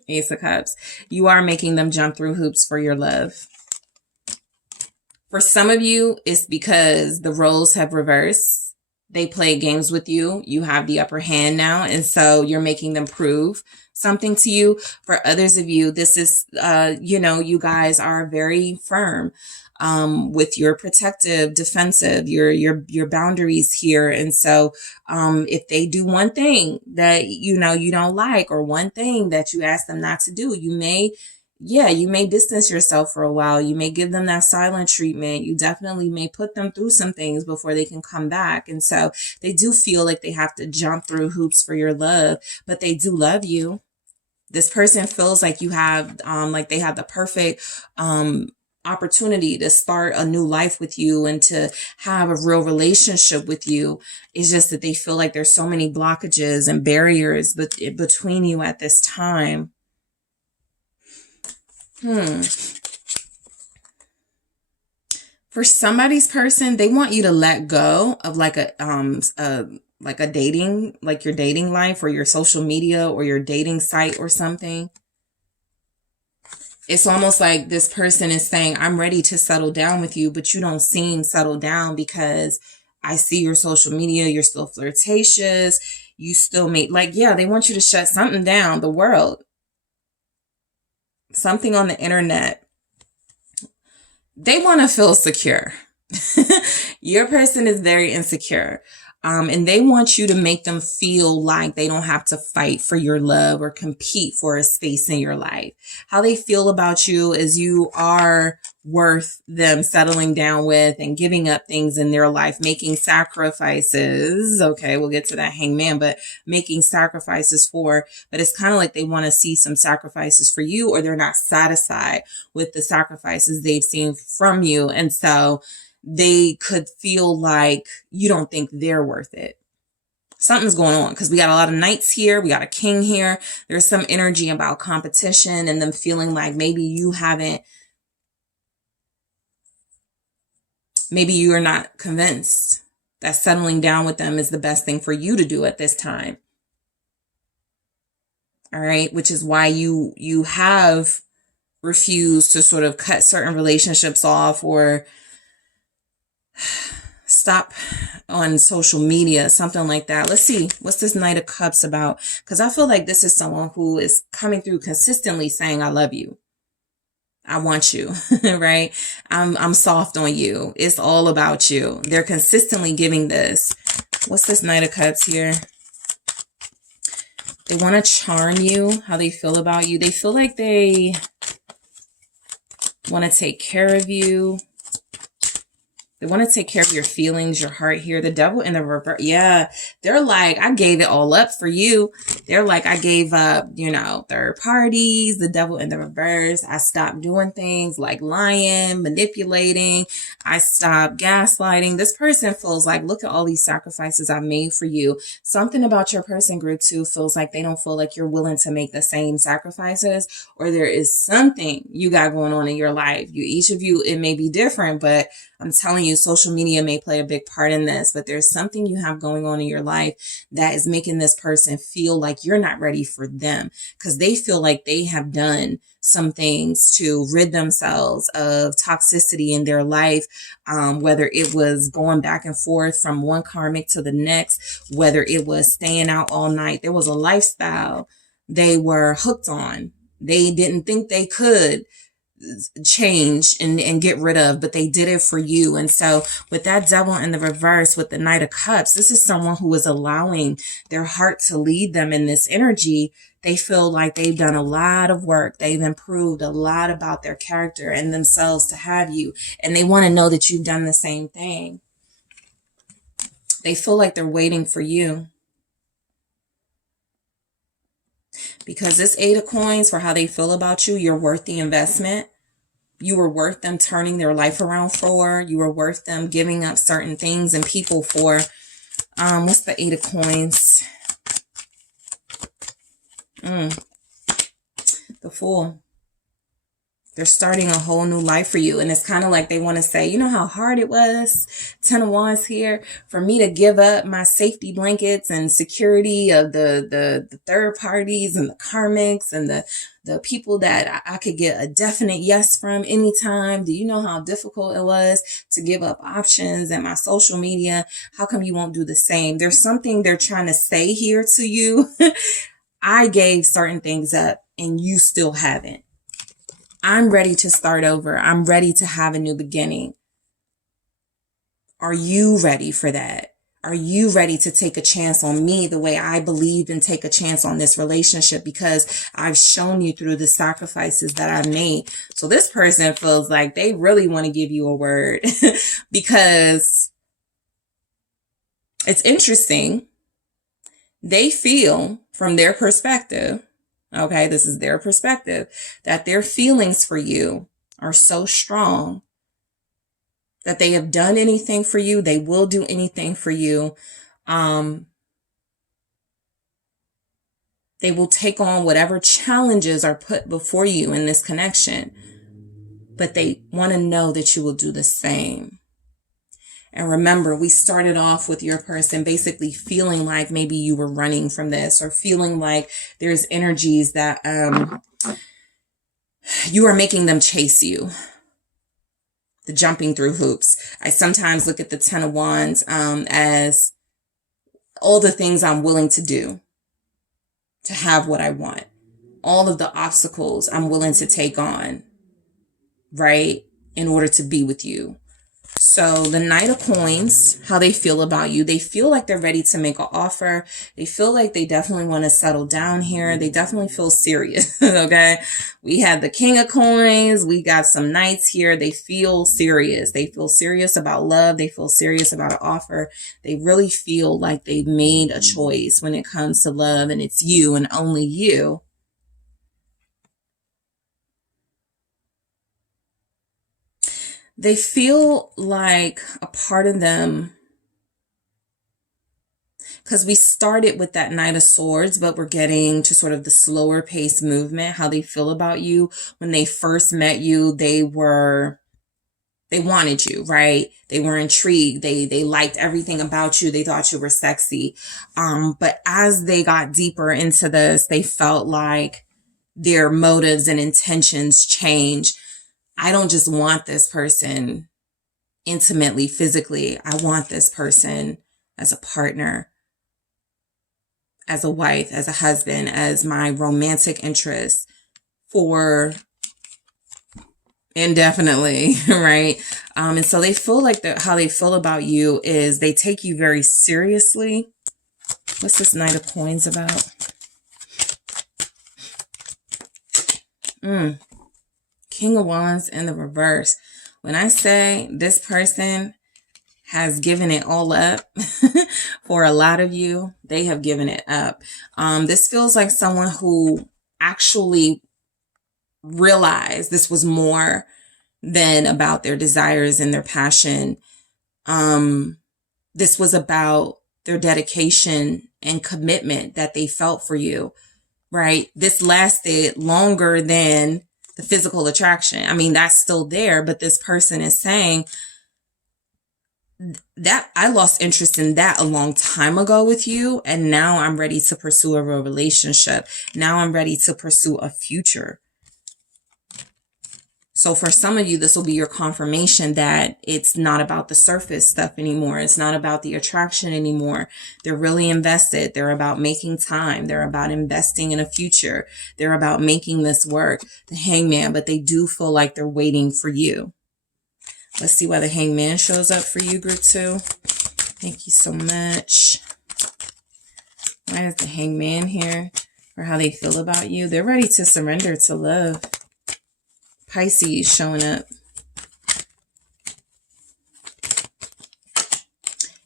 Ace of Cups. You are making them jump through hoops for your love. For some of you, it's because the roles have reversed. They play games with you. You have the upper hand now. And so you're making them prove something to you. For others of you, this is, you know, you guys are very firm with your protective, defensive, your boundaries here. And so if they do one thing that, you know, you don't like, or one thing that you ask them not to do, you may distance yourself for a while. You may give them that silent treatment. You definitely may put them through some things before they can come back. And so they do feel like they have to jump through hoops for your love, but they do love you. This person feels like you have, like they have the perfect, opportunity to start a new life with you and to have a real relationship with you. It's just that they feel like there's so many blockages and barriers between you at this time. For somebody's person, they want you to let go of like a dating, like your dating life or your social media or your dating site or something. It's almost like this person is saying, I'm ready to settle down with you, but you don't seem settled down because I see your social media. You're still flirtatious. You still they want you to shut something down, the world, something on the internet. They want to feel secure. Your person is very insecure. And they want you to make them feel like they don't have to fight for your love or compete for a space in your life. How they feel about you is you are worth them settling down with and giving up things in their life, making sacrifices. Okay, we'll get to that Hangman, but making sacrifices for, but it's kind of like they want to see some sacrifices for you, or they're not satisfied with the sacrifices they've seen from you. And so they could feel like you don't think they're worth it. Something's going on because we got a lot of knights here. We got a king here. There's some energy about competition and them feeling like maybe you are not convinced that settling down with them is the best thing for you to do at this time. All right. Which is why you have refused to sort of cut certain relationships off or stop on social media, something like that. Let's see. What's this Knight of Cups about? Because I feel like this is someone who is coming through consistently saying, I love you. I want you, right? I'm soft on you. It's all about you. They're consistently giving this. What's this Knight of Cups here? They want to charm you. How they feel about you. They feel like they want to take care of you. They want to take care of your feelings, your heart here. The Devil in the reverse. Yeah. They're like, I gave it all up for you. They're like, I gave up, third parties, the Devil in the reverse. I stopped doing things like lying, manipulating. I stopped gaslighting. This person feels like, look at all these sacrifices I made for you. Something about your person group too feels like they don't feel like you're willing to make the same sacrifices, or there is something you got going on in your life. Each of you, it may be different, but I'm telling you, social media may play a big part in this, but there's something you have going on in your life that is making this person feel like you're not ready for them, because they feel like they have done some things to rid themselves of toxicity in their life, whether it was going back and forth from one karmic to the next, whether it was staying out all night. There was a lifestyle they were hooked on. They didn't think they could change and get rid of, but they did it for you. And so with that Devil in the reverse, with the Knight of Cups, this is someone who is allowing their heart to lead them in this energy. They feel like they've done a lot of work. They've improved a lot about their character and themselves to have you. And they want to know that you've done the same thing. They feel like they're waiting for you. Because this Eight of Coins, for how they feel about you, you're worth the investment. You were worth them turning their life around for. You were worth them giving up certain things and people for. What's the Eight of Coins? The Fool. They're starting a whole new life for you. And it's kind of like they want to say, you know how hard it was, 10 of Wands here, for me to give up my safety blankets and security of the third parties and the karmics and the people that I could get a definite yes from anytime. Do you know how difficult it was to give up options and my social media? How come you won't do the same? There's something they're trying to say here to you. I gave certain things up and you still haven't. I'm ready to start over. I'm ready to have a new beginning. Are you ready for that? Are you ready to take a chance on me the way I believe and take a chance on this relationship? Because I've shown you through the sacrifices that I've made. So this person feels like they really want to give you a word because it's interesting. They feel from their perspective, okay, this is their perspective, that their feelings for you are so strong that they have done anything for you. They will do anything for you. They will take on whatever challenges are put before you in this connection, but they want to know that you will do the same. And remember, we started off with your person basically feeling like maybe you were running from this, or feeling like there's energies that you are making them chase you. The jumping through hoops. I sometimes look at the 10 of Wands as all the things I'm willing to do to have what I want. All of the obstacles I'm willing to take on, right, in order to be with you. So the Knight of Coins, how they feel about you. They feel like they're ready to make an offer. They feel like they definitely want to settle down here. They definitely feel serious. Okay. We had the King of Coins. We got some Knights here. They feel serious. They feel serious about love. They feel serious about an offer. They really feel like they've made a choice when it comes to love, and it's you and only you. They feel like a part of them, because we started with that Knight of Swords, but we're getting to sort of the slower pace movement, how they feel about you. When they first met you, they wanted you, right? They were intrigued. They liked everything about you. They thought you were sexy. But as they got deeper into this, they felt like their motives and intentions changed. I don't just want this person intimately, physically. I want this person as a partner, as a wife, as a husband, as my romantic interest for indefinitely, right? And so they feel like how they feel about you is they take you very seriously. What's this Knight of Coins about? King of Wands in the reverse. When I say this person has given it all up for a lot of you, they have given it up. This feels like someone who actually realized this was more than about their desires and their passion. This was about their dedication and commitment that they felt for you, right? This lasted longer than the physical attraction. I mean, that's still there, but this person is saying that I lost interest in that a long time ago with you, and now I'm ready to pursue a real relationship. Now I'm ready to pursue a future. So for some of you, this will be your confirmation that it's not about the surface stuff anymore. It's not about the attraction anymore. They're really invested. They're about making time. They're about investing in a future. They're about making this work. The Hangman, but they do feel like they're waiting for you. Let's see why the Hangman shows up for you, group 2. Thank you so much. Why is the Hangman here? For how they feel about you. They're ready to surrender to love. Pisces showing up.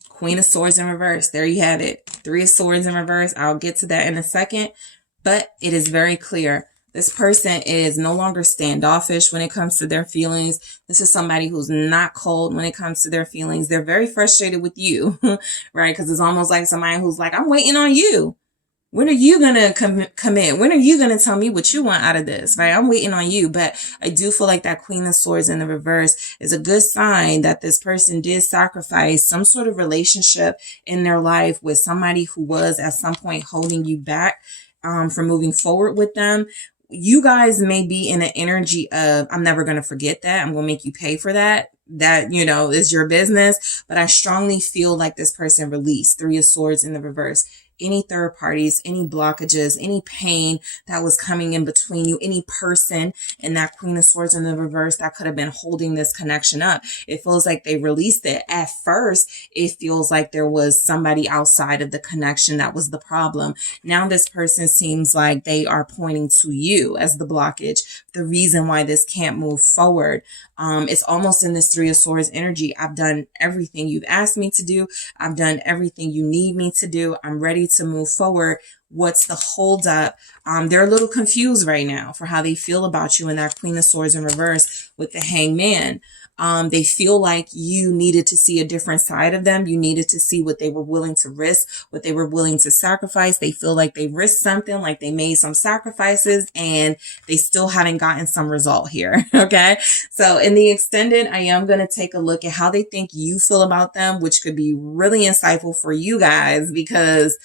Queen of Swords in reverse. There you have it. 3 of Swords in reverse. I'll get to that in a second. But it is very clear. This person is no longer standoffish when it comes to their feelings. This is somebody who's not cold when it comes to their feelings. They're very frustrated with you, right? Because it's almost like somebody who's like, I'm waiting on you. When are you going to commit? When are you going to tell me what you want out of this, right? I'm waiting on you. But I do feel like that Queen of Swords in the reverse is a good sign that this person did sacrifice some sort of relationship in their life with somebody who was at some point holding you back from moving forward with them. You guys may be in an energy of, I'm never going to forget that. I'm going to make you pay for that. That, you know, is your business. But I strongly feel like this person released Three of Swords in the reverse. Any third parties, any blockages, any pain that was coming in between you, any person in that Queen of Swords in the reverse that could have been holding this connection up. It feels like they released it. At first, it feels like there was somebody outside of the connection that was the problem. Now this person seems like they are pointing to you as the blockage, the reason why this can't move forward. It's almost in this Three of Swords energy. I've done everything you've asked me to do. I've done everything you need me to do. I'm ready to move forward. What's the holdup? They're a little confused right now for how they feel about you in that Queen of Swords in reverse with the Hangman. They feel like you needed to see a different side of them. You needed to see what they were willing to risk, what they were willing to sacrifice. They feel like they risked something, like they made some sacrifices, and they still haven't gotten some result here. Okay. So in the extended, I am going to take a look at how they think you feel about them, which could be really insightful for you guys, because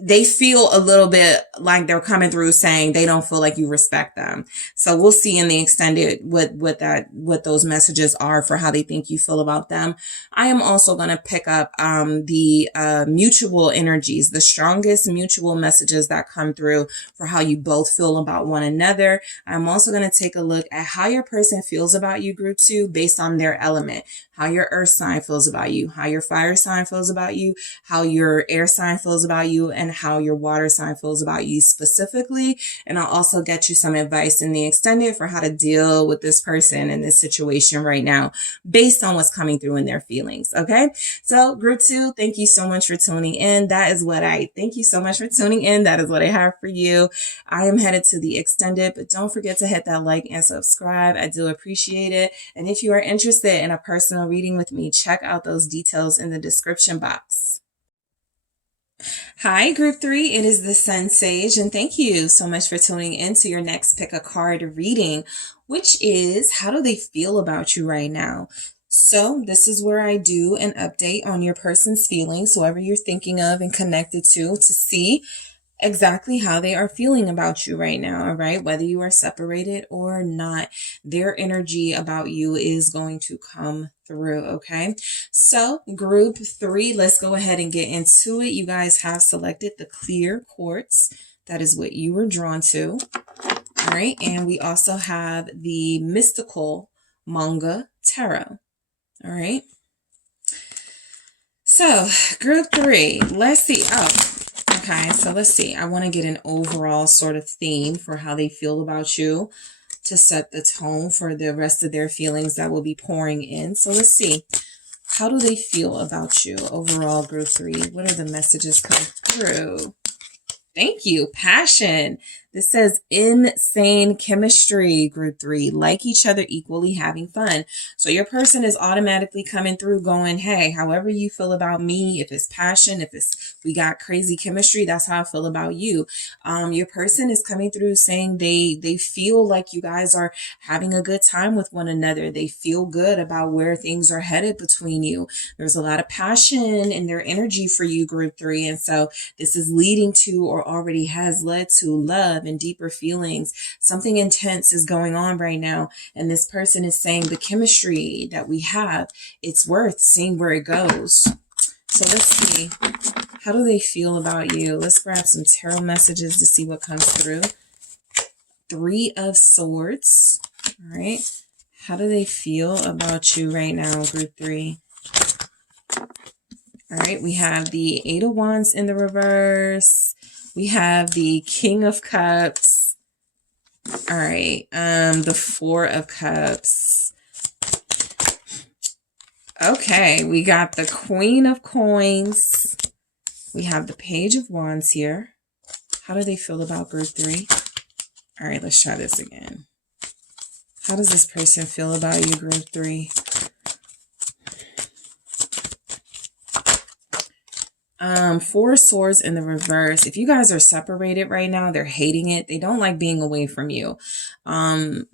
they feel a little bit like they're coming through saying they don't feel like you respect them. So we'll see in the extended what those messages are for how they think you feel about them. I am also going to pick up the mutual energies, the strongest mutual messages that come through for how you both feel about one another. I'm also going to take a look at how your person feels about you, group 2, based on their element. How your earth sign feels about you, how your fire sign feels about you, how your air sign feels about you, and how your water sign feels about you specifically. And I'll also get you some advice in the extended for how to deal with this person in this situation right now, based on what's coming through in their feelings. Okay. So group 2, thank you so much for tuning in. Thank you so much for tuning in. That is what I have for you. I am headed to the extended, but don't forget to hit that like and subscribe. I do appreciate it. And if you are interested in a personal reading with me, check out those details in the description box. Hi, group 3. It is the SunSage, and thank you so much for tuning in to your next pick a card reading, which is how do they feel about you right now? So this is where I do an update on your person's feelings, whoever you're thinking of and connected to see exactly how they are feeling about you right now, all right? Whether you are separated or not, their energy about you is going to come through, okay? So group 3, let's go ahead and get into it. You guys have selected the clear quartz. That is what you were drawn to, all right? And we also have the mystical manga tarot, all right? So group 3, let's see. Okay, so let's see. I want to get an overall sort of theme for how they feel about you to set the tone for the rest of their feelings that will be pouring in. So let's see. How do they feel about you overall, group 3? What are the messages coming through? Thank you. Passion. This says insane chemistry, group 3. Like each other, equally having fun. So your person is automatically coming through going, hey, however you feel about me, if it's passion, if it's we got crazy chemistry, that's how I feel about you. Your person is coming through saying they feel like you guys are having a good time with one another. They feel good about where things are headed between you. There's a lot of passion in their energy for you, group 3. And so this is leading to or already has led to love and deeper feelings. Something intense is going on right now. And this person is saying the chemistry that we have, it's worth seeing where it goes. So let's see. How do they feel about you? Let's grab some tarot messages to see what comes through. 3 of Swords. All right. How do they feel about you right now, group 3? All right. We have the 8 of Wands in the reverse. We have the King of Cups. All right. The 4 of Cups. Okay. We got the Queen of Coins. We have the Page of Wands here. How do they feel about group 3? All right, let's try this again. How does this person feel about you, group 3? Four of Swords in the reverse. If you guys are separated right now, they're hating it. They don't like being away from you. How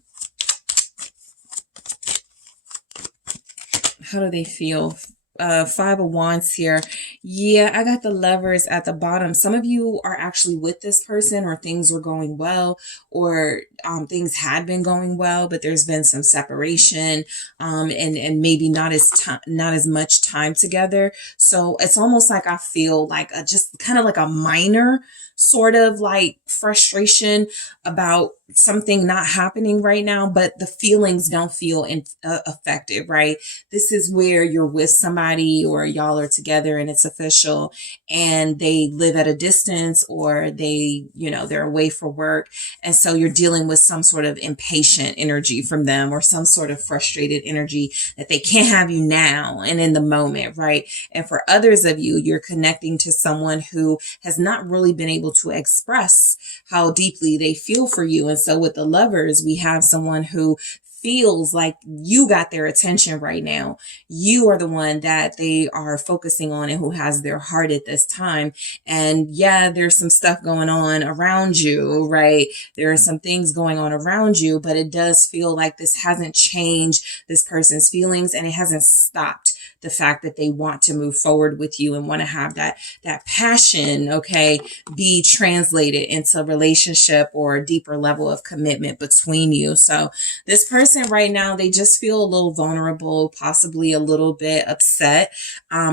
do they feel? Five of Wands here. Yeah, I got the Lovers at the bottom. Some of you are actually with this person, or things were going well, or things had been going well, but there's been some separation, and maybe not as much time together. So it's almost like I feel like just kind of like a minor sort of like frustration about something not happening right now, but the feelings don't feel effective, right? This is where you're with somebody, or y'all are together and it's official, and they live at a distance, or they, they're away for work. And so you're dealing with some sort of impatient energy from them, or some sort of frustrated energy that they can't have you now and in the moment, right? And for others of you, you're connecting to someone who has not really been able to express how deeply they feel for you. And so with the Lovers, we have someone who feels like you got their attention right now. You are the one that they are focusing on and who has their heart at this time. And yeah, there's some stuff going on around you, right? There are some things going on around you, but it does feel like this hasn't changed this person's feelings, and it hasn't stopped the fact that they want to move forward with you and want to have that passion, okay, be translated into a relationship or a deeper level of commitment between you. So this person right now, they just feel a little vulnerable, possibly a little bit upset.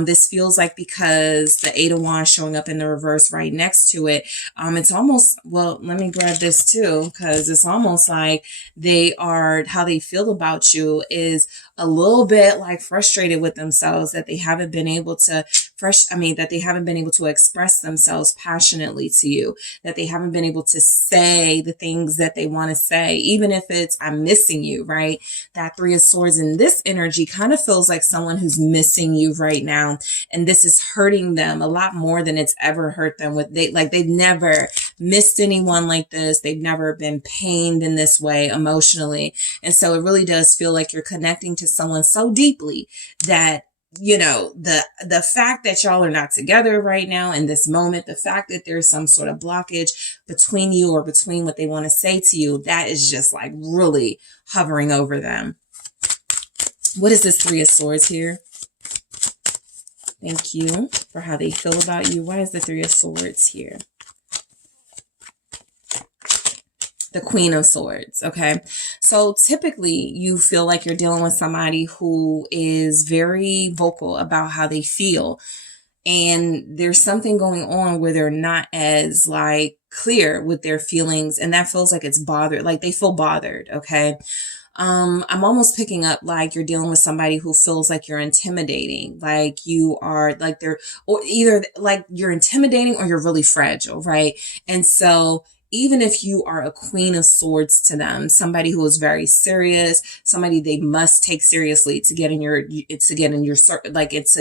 This feels like, because the Eight of Wands showing up in the reverse right next to it, it's almost, well, let me grab this too, because it's almost like how they feel about you is a little bit like frustrated with themselves that they haven't been able to express themselves passionately to you, that they haven't been able to say the things that they want to say, even if it's, I'm missing you, right? That Three of Swords in this energy kind of feels like someone who's missing you right now. And this is hurting them a lot more than it's ever hurt them. They've never missed anyone like this. They've never been pained in this way emotionally. And so it really does feel like you're connecting to someone so deeply that, the fact that y'all are not together right now in this moment, the fact that there's some sort of blockage between you or between what they want to say to you, that is just like really hovering over them. What is this Three of Swords here? Thank you for how they feel about you. Why is the Three of Swords here? The Queen of Swords, okay? So typically you feel like you're dealing with somebody who is very vocal about how they feel. And there's something going on where they're not as like clear with their feelings. And that feels like it's bothered, like they feel bothered, okay? I'm almost picking up like you're dealing with somebody who feels like you're intimidating, like you are like or either like you're intimidating or you're really fragile, right? And so even if you are a Queen of Swords to them, somebody who is very serious, somebody they must take seriously to get in your into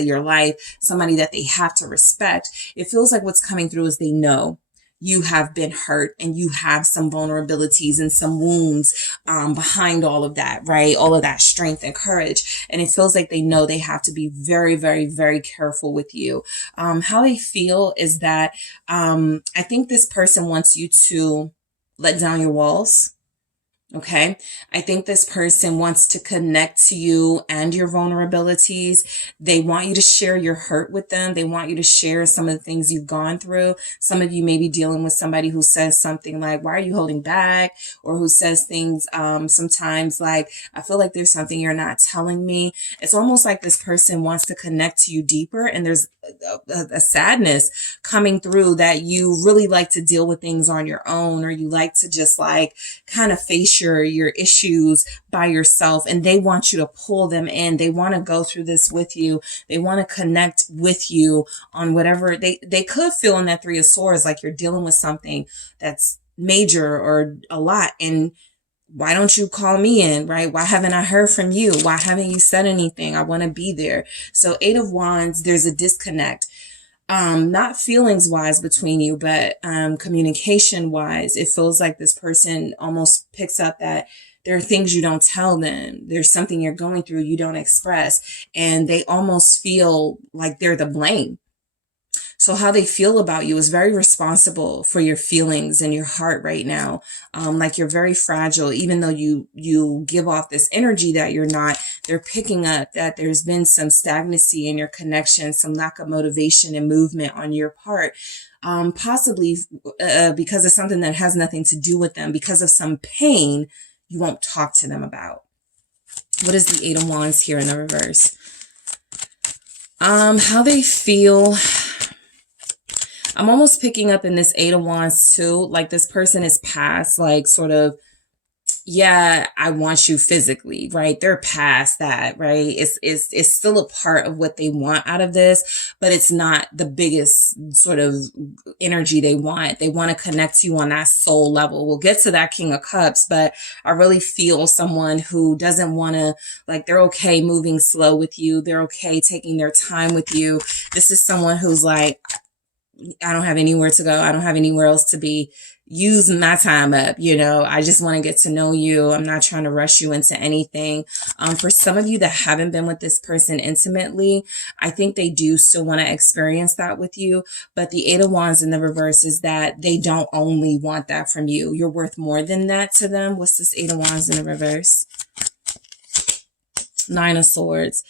your life, somebody that they have to respect, it feels like what's coming through is they know you have been hurt and you have some vulnerabilities and some wounds behind all of that, right? All of that strength and courage. And it feels like they know they have to be very, very, very careful with you. How they feel is that I think this person wants you to let down your walls. Okay. I think this person wants to connect to you and your vulnerabilities. They want you to share your hurt with them. They want you to share some of the things you've gone through. Some of you may be dealing with somebody who says something like, why are you holding back? Or who says things, sometimes like, I feel like there's something you're not telling me. It's almost like this person wants to connect to you deeper. And there's a sadness coming through that you really like to deal with things on your own, or you like to just like kind of face your issues by yourself, and they want you to pull them in. They want to go through this with you. They want to connect with you on whatever they could feel in that Three of Swords, like you're dealing with something that's major or a lot. And why don't you call me in, right? Why haven't I heard from you? Why haven't you said anything? I want to be there. So Eight of Wands, there's a disconnect. not feelings wise between you, but communication wise, it feels like this person almost picks up that there are things you don't tell them. There's something you're going through you don't express, and they almost feel like they're the blame. So how they feel about you is very responsible for your feelings and your heart right now. Like you're very fragile, even though you give off this energy that you're not. They're picking up that there's been some stagnancy in your connection, some lack of motivation and movement on your part. Possibly because of something that has nothing to do with them, because of some pain you won't talk to them about. What is the Eight of Wands here in the reverse? How they feel. I'm almost picking up in this Eight of Wands too, like this person is past, like sort of, yeah, I want you physically, right? They're past that, right? It's still a part of what they want out of this, but it's not the biggest sort of energy they want. They want to connect to you on that soul level. We'll get to that King of Cups, but I really feel someone who doesn't want to, like, they're okay moving slow with you. They're okay taking their time with you. This is someone who's like, I don't have anywhere to go. I don't have anywhere else to be. Use my time up. You know, I just want to get to know you. I'm not trying to rush you into anything. For some of you that haven't been with this person intimately, I think they do still want to experience that with you. But the Eight of Wands in the reverse is that they don't only want that from you. You're worth more than that to them. What's this Eight of Wands in the reverse? Nine of Swords.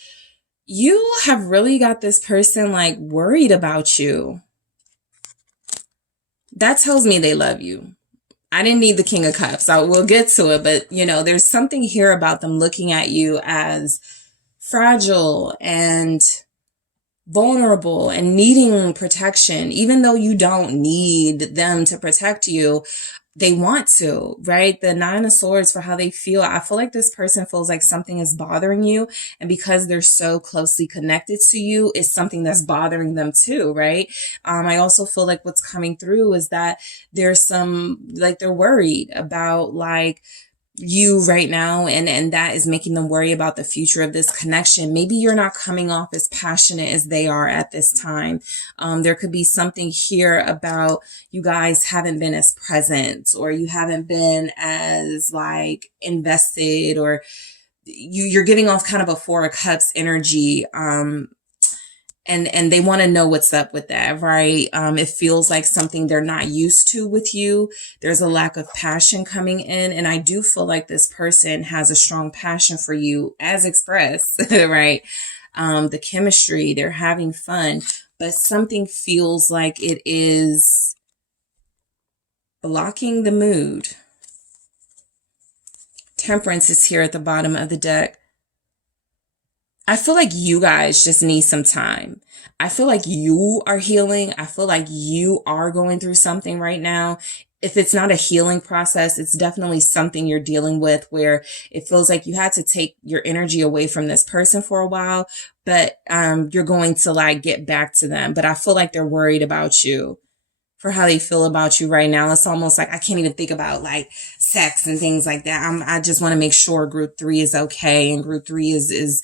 You have really got this person like worried about you. That tells me they love you. I didn't need the King of Cups. We'll get to it, but you know, there's something here about them looking at you as fragile and vulnerable and needing protection, even though you don't need them to protect you. They want to, right? The Nine of Swords for how they feel. I feel like this person feels like something is bothering you. And because they're so closely connected to you, it's something that's bothering them too, right? I also feel like what's coming through is that there's some, like they're worried about like you right now, and that is making them worry about the future of this connection. Maybe you're not coming off as passionate as they are at this time. There could be something here about you guys haven't been as present, or you haven't been as like invested, or you're giving off kind of a Four of Cups energy. And they want to know what's up with that, right? It feels like something they're not used to with you. There's a lack of passion coming in. And I do feel like this person has a strong passion for you as expressed, right? The chemistry, they're having fun, but something feels like it is blocking the mood. Temperance is here at the bottom of the deck. I feel like you guys just need some time. I feel like you are healing. I feel like you are going through something right now. If it's not a healing process, it's definitely something you're dealing with where it feels like you had to take your energy away from this person for a while, but you're going to like get back to them. But I feel like they're worried about you. For how they feel about you right now. It's almost like I can't even think about like sex and things like that. I just want to make sure group 3 is okay, and group 3 is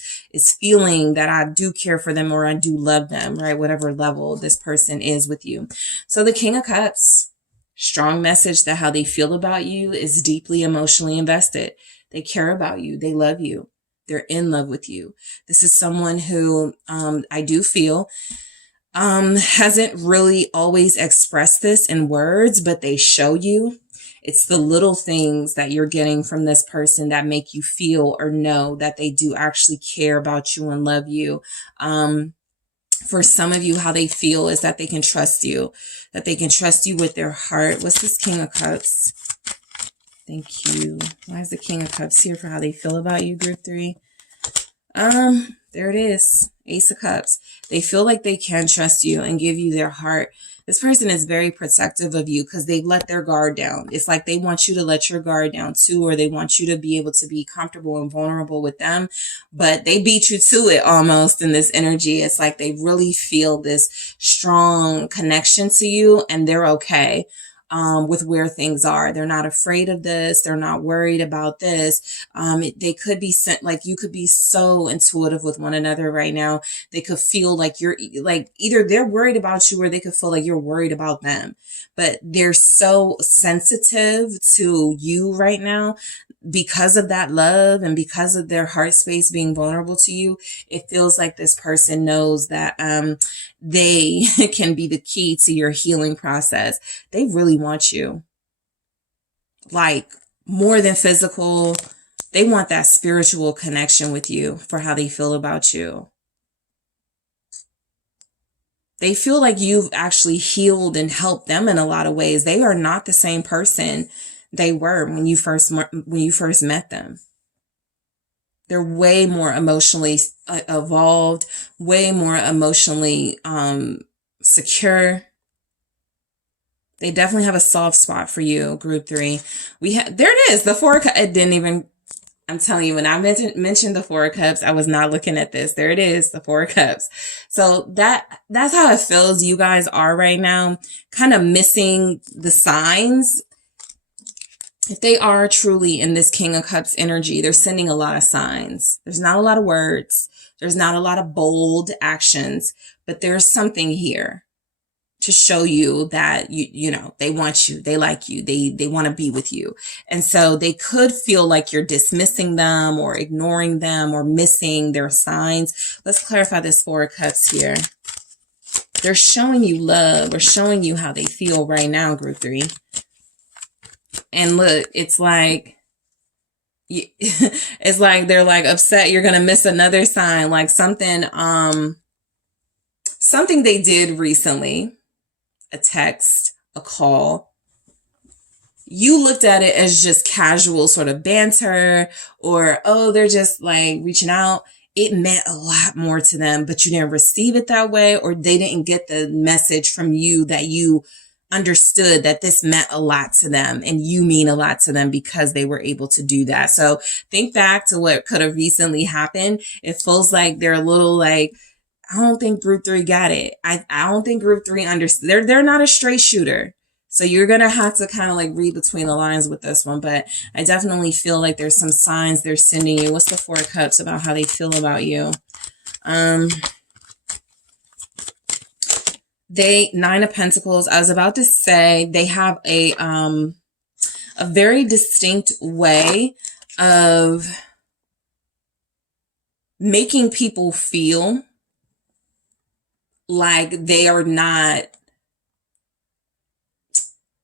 feeling that I do care for them, or I do love them, right? Whatever level this person is with you. So the King of Cups, strong message that how they feel about you is deeply emotionally invested. They care about you. They love you. They're in love with you. This is someone who I do feel hasn't really always expressed this in words, but they show you. It's the little things that you're getting from this person that make you feel or know that they do actually care about you and love you. For some of you, how they feel is that they can trust you, that they can trust you with their heart. What's this King of Cups? Thank you. Why is the King of Cups here for how they feel about you, group 3? There it is. Ace of Cups. They feel like they can trust you and give you their heart. This person is very protective of you because they've let their guard down. It's like they want you to let your guard down too, or they want you to be able to be comfortable and vulnerable with them, but they beat you to it almost in this energy. It's like they really feel this strong connection to you and they're okay. with where things are. They're not afraid of this. They're not worried about this. They could be sent, like you could be so intuitive with one another right now. They could feel like you're like, either they're worried about you or they could feel like you're worried about them. But they're so sensitive to you right now because of that love and because of their heart space being vulnerable to you. It feels like this person knows that they can be the key to your healing process. They really want you, like, more than physical. They want that spiritual connection with you for how they feel about you. They feel like you've actually healed and helped them in a lot of ways. They are not the same person they were when you first met them. They're way more emotionally evolved, way more emotionally secure. They definitely have a soft spot for you, group 3. There it is, the 4 cups. It didn't even, I'm telling you, when I mentioned the 4 cups, I was not looking at this. There it is, the 4 cups. So that's how it feels you guys are right now, kind of missing the signs. If they are truly in this King of Cups energy, they're sending a lot of signs. There's not a lot of words. There's not a lot of bold actions, but there's something here to show you that, you know, they want you, they like you, they want to be with you. And so they could feel like you're dismissing them or ignoring them or missing their signs. Let's clarify this 4 of Cups here. They're showing you love or showing you how they feel right now, group 3. And look, it's like, it's like they're like upset you're going to miss another sign, like something they did recently, a text, a call. You looked at it as just casual sort of banter, or, oh, they're just like reaching out. It meant a lot more to them, but you didn't receive it that way, or they didn't get the message from you that you understood that this meant a lot to them and you mean a lot to them because they were able to do that. So think back to what could have recently happened. It feels like they're a little like, I don't think group 3 got it. I don't think group 3 understood. They're not a straight shooter. So you're going to have to kind of like read between the lines with this one. But I definitely feel like there's some signs they're sending you. What's the 4 of Cups about how they feel about you? 9 of Pentacles. I was about to say they have a very distinct way of making people feel like they are not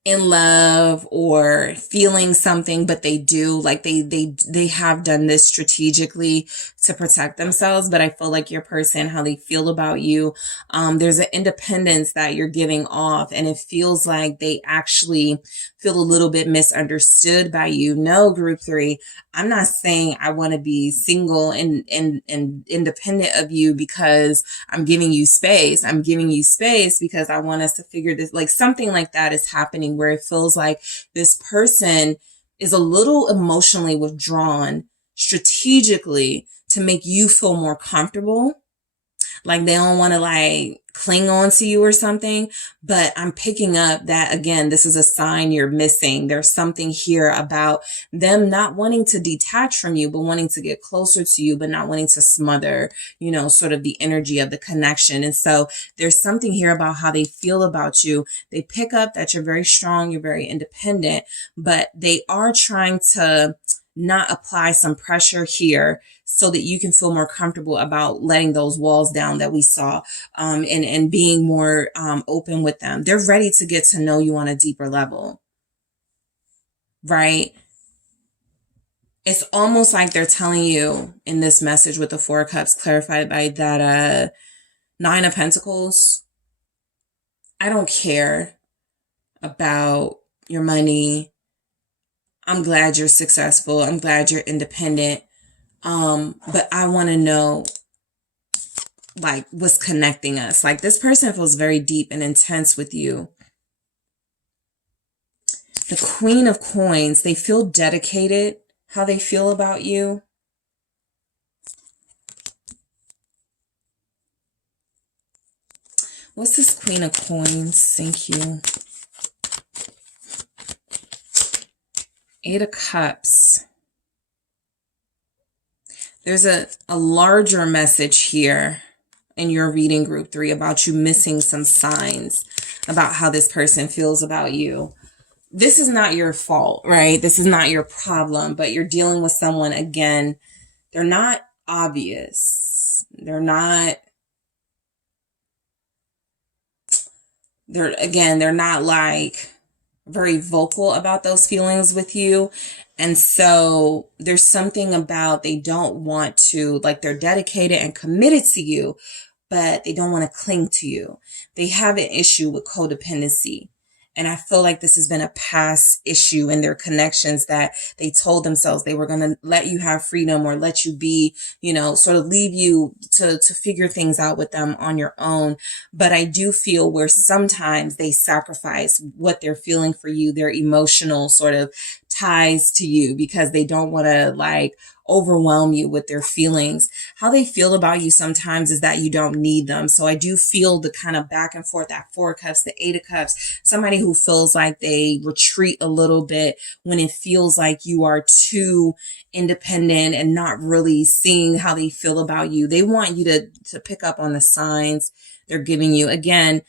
in love or feeling something, but they do. Like they have done this strategically to protect themselves. But I feel like your person, how they feel about you, there's an independence that you're giving off, and it feels like they actually feel a little bit misunderstood by you. No, group 3, I'm not saying I want to be single and independent of you because I'm giving you space. I'm giving you space because I want us to figure this, like something like that is happening where it feels like this person is a little emotionally withdrawn strategically to make you feel more comfortable. Like they don't want to like cling on to you or something. But I'm picking up that, again, this is a sign you're missing. There's something here about them not wanting to detach from you, but wanting to get closer to you, but not wanting to smother, you know, sort of the energy of the connection. And so there's something here about how they feel about you. They pick up that you're very strong, you're very independent, but they are trying to not apply some pressure here so that you can feel more comfortable about letting those walls down that we saw, and being more open with them. They're ready to get to know you on a deeper level, right? It's almost like they're telling you in this message with the 4 of Cups clarified by that 9 of Pentacles, I don't care about your money. I'm glad you're successful. I'm glad you're independent. But I want to know like what's connecting us. Like this person feels very deep and intense with you. The Queen of Coins, they feel dedicated, how they feel about you. What's this Queen of Coins? Thank you. Eight of Cups. There's a larger message here in your reading group 3 about you missing some signs about how this person feels about you. This is not your fault, right? This is not your problem, but you're dealing with someone, again, they're not obvious. They're not like very vocal about those feelings with you. And so there's something about they don't want to, like, they're dedicated and committed to you, but they don't want to cling to you. They have an issue with codependency. And I feel like this has been a past issue in their connections, that they told themselves they were going to let you have freedom or let you be, sort of leave you to figure things out with them on your own. But I do feel where sometimes they sacrifice what they're feeling for you, their emotional sort of ties to you, because they don't want to overwhelm you with their feelings. How they feel about you sometimes is that you don't need them. So I do feel the kind of back and forth, that 4 of Cups, the 8 of Cups, somebody who feels like they retreat a little bit when it feels like you are too independent and not really seeing how they feel about you. They want you to pick up on the signs they're giving you. Again,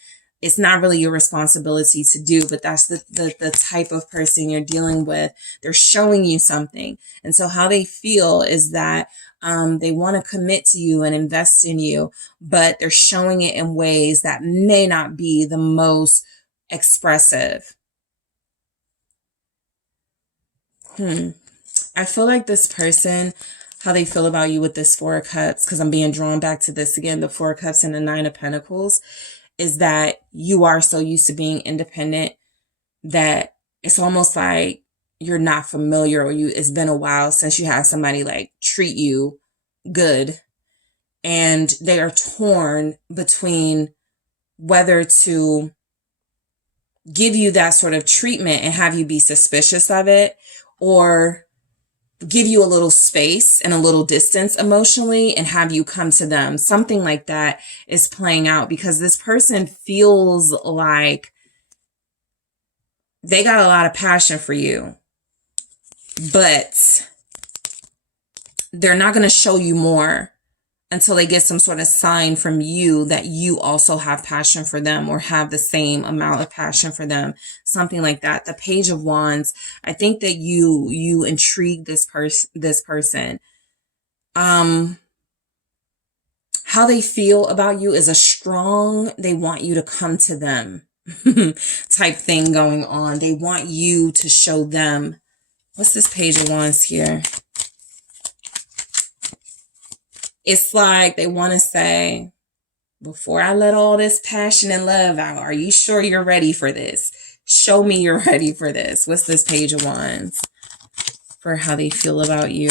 it's not really your responsibility to do, but that's the type of person you're dealing with. They're showing you something. And so how they feel is that they want to commit to you and invest in you, but they're showing it in ways that may not be the most expressive. I feel like this person, how they feel about you with this 4 of Cups, because I'm being drawn back to this again, the 4 of Cups and the 9 of Pentacles, is that you are so used to being independent that it's almost like you're not familiar, or it's been a while since you had somebody treat you good. And they are torn between whether to give you that sort of treatment and have you be suspicious of it, or give you a little space and a little distance emotionally and have you come to them. Something like that is playing out, because this person feels like they got a lot of passion for you, but they're not going to show you more until they get some sort of sign from you that you also have passion for them, or have the same amount of passion for them. Something like that. The Page of Wands. I think that you intrigue this person. How they feel about you is a strong, they want you to come to them type thing going on. They want you to show them. What's this Page of Wands here? It's like they want to say, before I let all this passion and love out, are you sure you're ready for this? Show me you're ready for this. What's this Page of Wands for how they feel about you?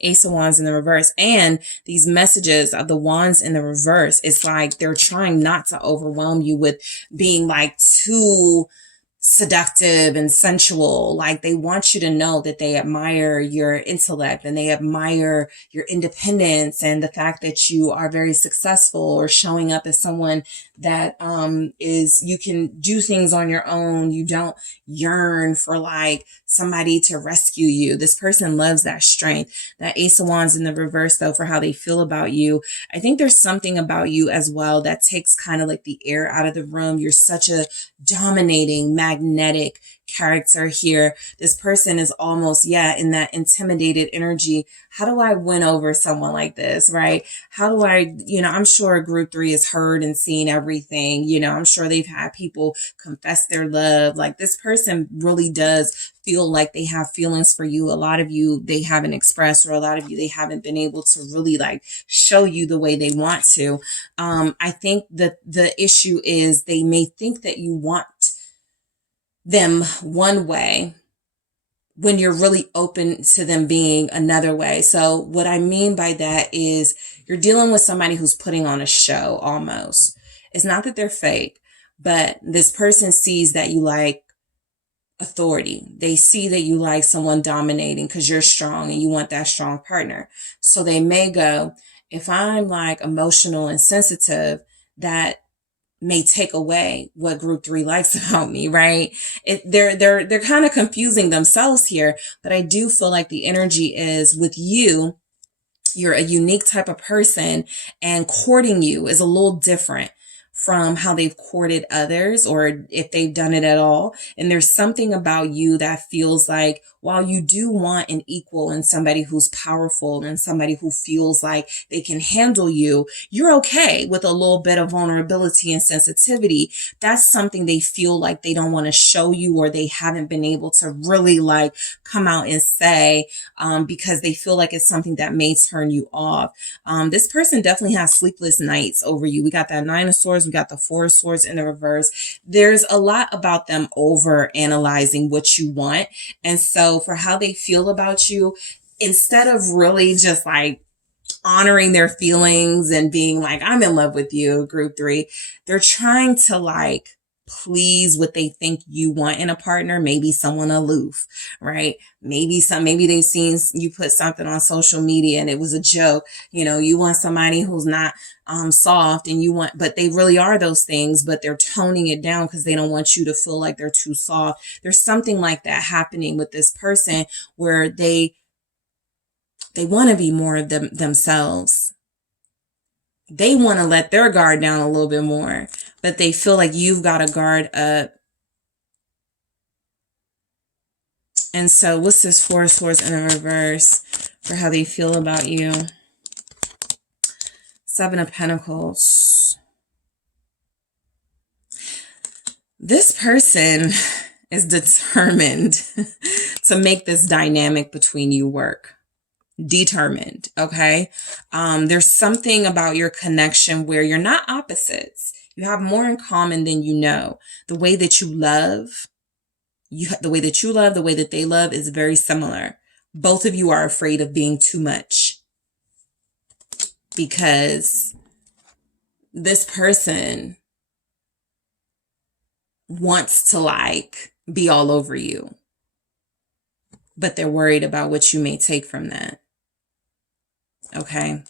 Ace of Wands in the reverse. And these messages of the Wands in the reverse, it's like they're trying not to overwhelm you with being too seductive and sensual. Like, they want you to know that they admire your intellect and they admire your independence and the fact that you are very successful, or showing up as someone that you can do things on your own. You don't yearn for somebody to rescue you. This person loves that strength. That Ace of Wands in the reverse, though, for how they feel about you, I think there's something about you as well that takes kind of the air out of the room. You're such a dominating, magnetic character here. This person is almost, in that intimidated energy. How do I win over someone like this, right? How do I, I'm sure group 3 has heard and seen everything. I'm sure they've had people confess their love. This person really does feel like they have feelings for you. A lot of you, they haven't expressed, or a lot of you, they haven't been able to really show you the way they want to. I think that the issue is they may think that you want them one way when you're really open to them being another way. So what I mean by that is you're dealing with somebody who's putting on a show almost. It's not that they're fake, but this person sees that you like authority. They see that you like someone dominating because you're strong and you want that strong partner. So they may go, if I'm emotional and sensitive, that may take away what group 3 likes about me, right? They're kind of confusing themselves here, but I do feel like the energy is with you. You're a unique type of person, and courting you is a little different from how they've courted others, or if they've done it at all. And there's something about you that feels like, while you do want an equal and somebody who's powerful and somebody who feels like they can handle you, you're okay with a little bit of vulnerability and sensitivity. That's something they feel like they don't want to show you, or they haven't been able to really like come out and say, because they feel like it's something that may turn you off. This person definitely has sleepless nights over you. We got that 9 of Swords. We got the 4 of Swords in the reverse. There's a lot about them over analyzing what you want. And so for how they feel about you, instead of really just like honoring their feelings and being like, I'm in love with you, group 3, they're trying to like please what they think you want in a partner. Maybe someone aloof, right? Maybe they've seen you put something on social media and it was a joke. You know, you want somebody who's not soft, and but they really are those things, but they're toning it down because they don't want you to feel like they're too soft. There's something like that happening with this person where they want to be more of themselves. They want to let their guard down a little bit more, but they feel like you've got to guard up. And so what's this 4 of Swords in the reverse for how they feel about you? 7 of Pentacles. This person is determined to make this dynamic between you work. Determined, okay? There's something about your connection where you're not opposites. You have more in common than you know. The way that you love, the way that they love is very similar. Both of you are afraid of being too much, because this person wants to like be all over you, but they're worried about what you may take from that. Okay.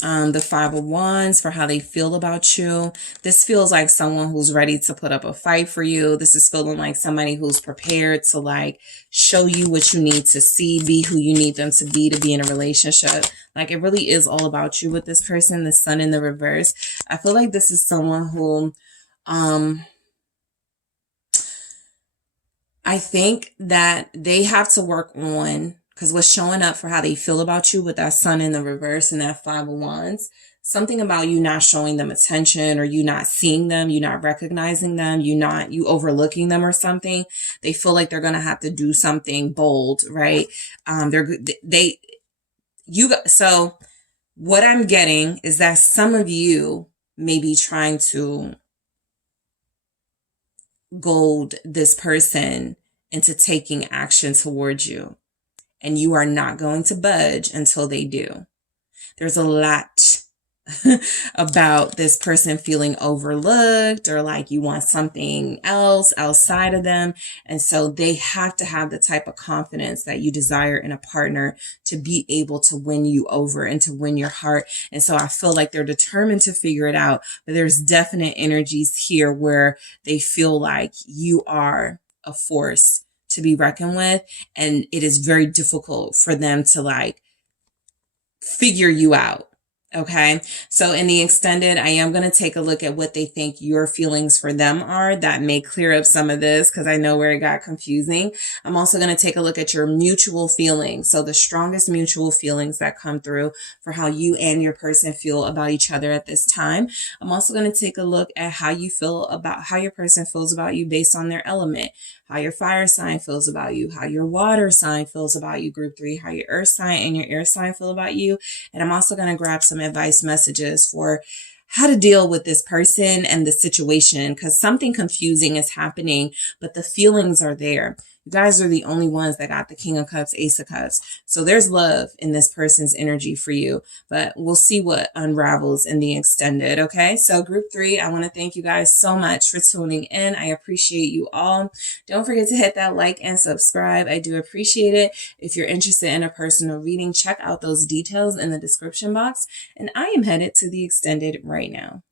The 5 of Wands for how they feel about you. This feels like someone who's ready to put up a fight for you. This is feeling like somebody who's prepared to like show you what you need to see, be who you need them to be in a relationship. Like it really is all about you with this person. The Sun in the reverse. I feel like this is someone who, I think that they have to work on, because what's showing up for how they feel about you with that Sun in the reverse and that 5 of Wands, something about you not showing them attention, or you not seeing them, you not recognizing them, you overlooking them or something. They feel like they're going to have to do something bold, right? So what I'm getting is that some of you may be trying to goad this person into taking action towards you, and you are not going to budge until they do. There's a lot about this person feeling overlooked, or like you want something else outside of them. And so they have to have the type of confidence that you desire in a partner to be able to win you over and to win your heart. And so I feel like they're determined to figure it out, but there's definite energies here where they feel like you are a force to be reckoned with. And it is very difficult for them to like figure you out. Okay. So in the extended, I am going to take a look at what they think your feelings for them are. That may clear up some of this, because I know where it got confusing. I'm also going to take a look at your mutual feelings. So the strongest mutual feelings that come through for how you and your person feel about each other at this time. I'm also going to take a look at how you feel about how your person feels about you based on their element, how your fire sign feels about you, how your water sign feels about you, group 3, how your earth sign and your air sign feel about you. And I'm also going to grab some advice messages for how to deal with this person and the situation, because something confusing is happening, but the feelings are there. You guys are the only ones that got the King of Cups, Ace of Cups. So there's love in this person's energy for you, but we'll see what unravels in the extended. Okay. So group 3, I want to thank you guys so much for tuning in. I appreciate you all. Don't forget to hit that like and subscribe. I do appreciate it. If you're interested in a personal reading, check out those details in the description box. And I am headed to the extended right now.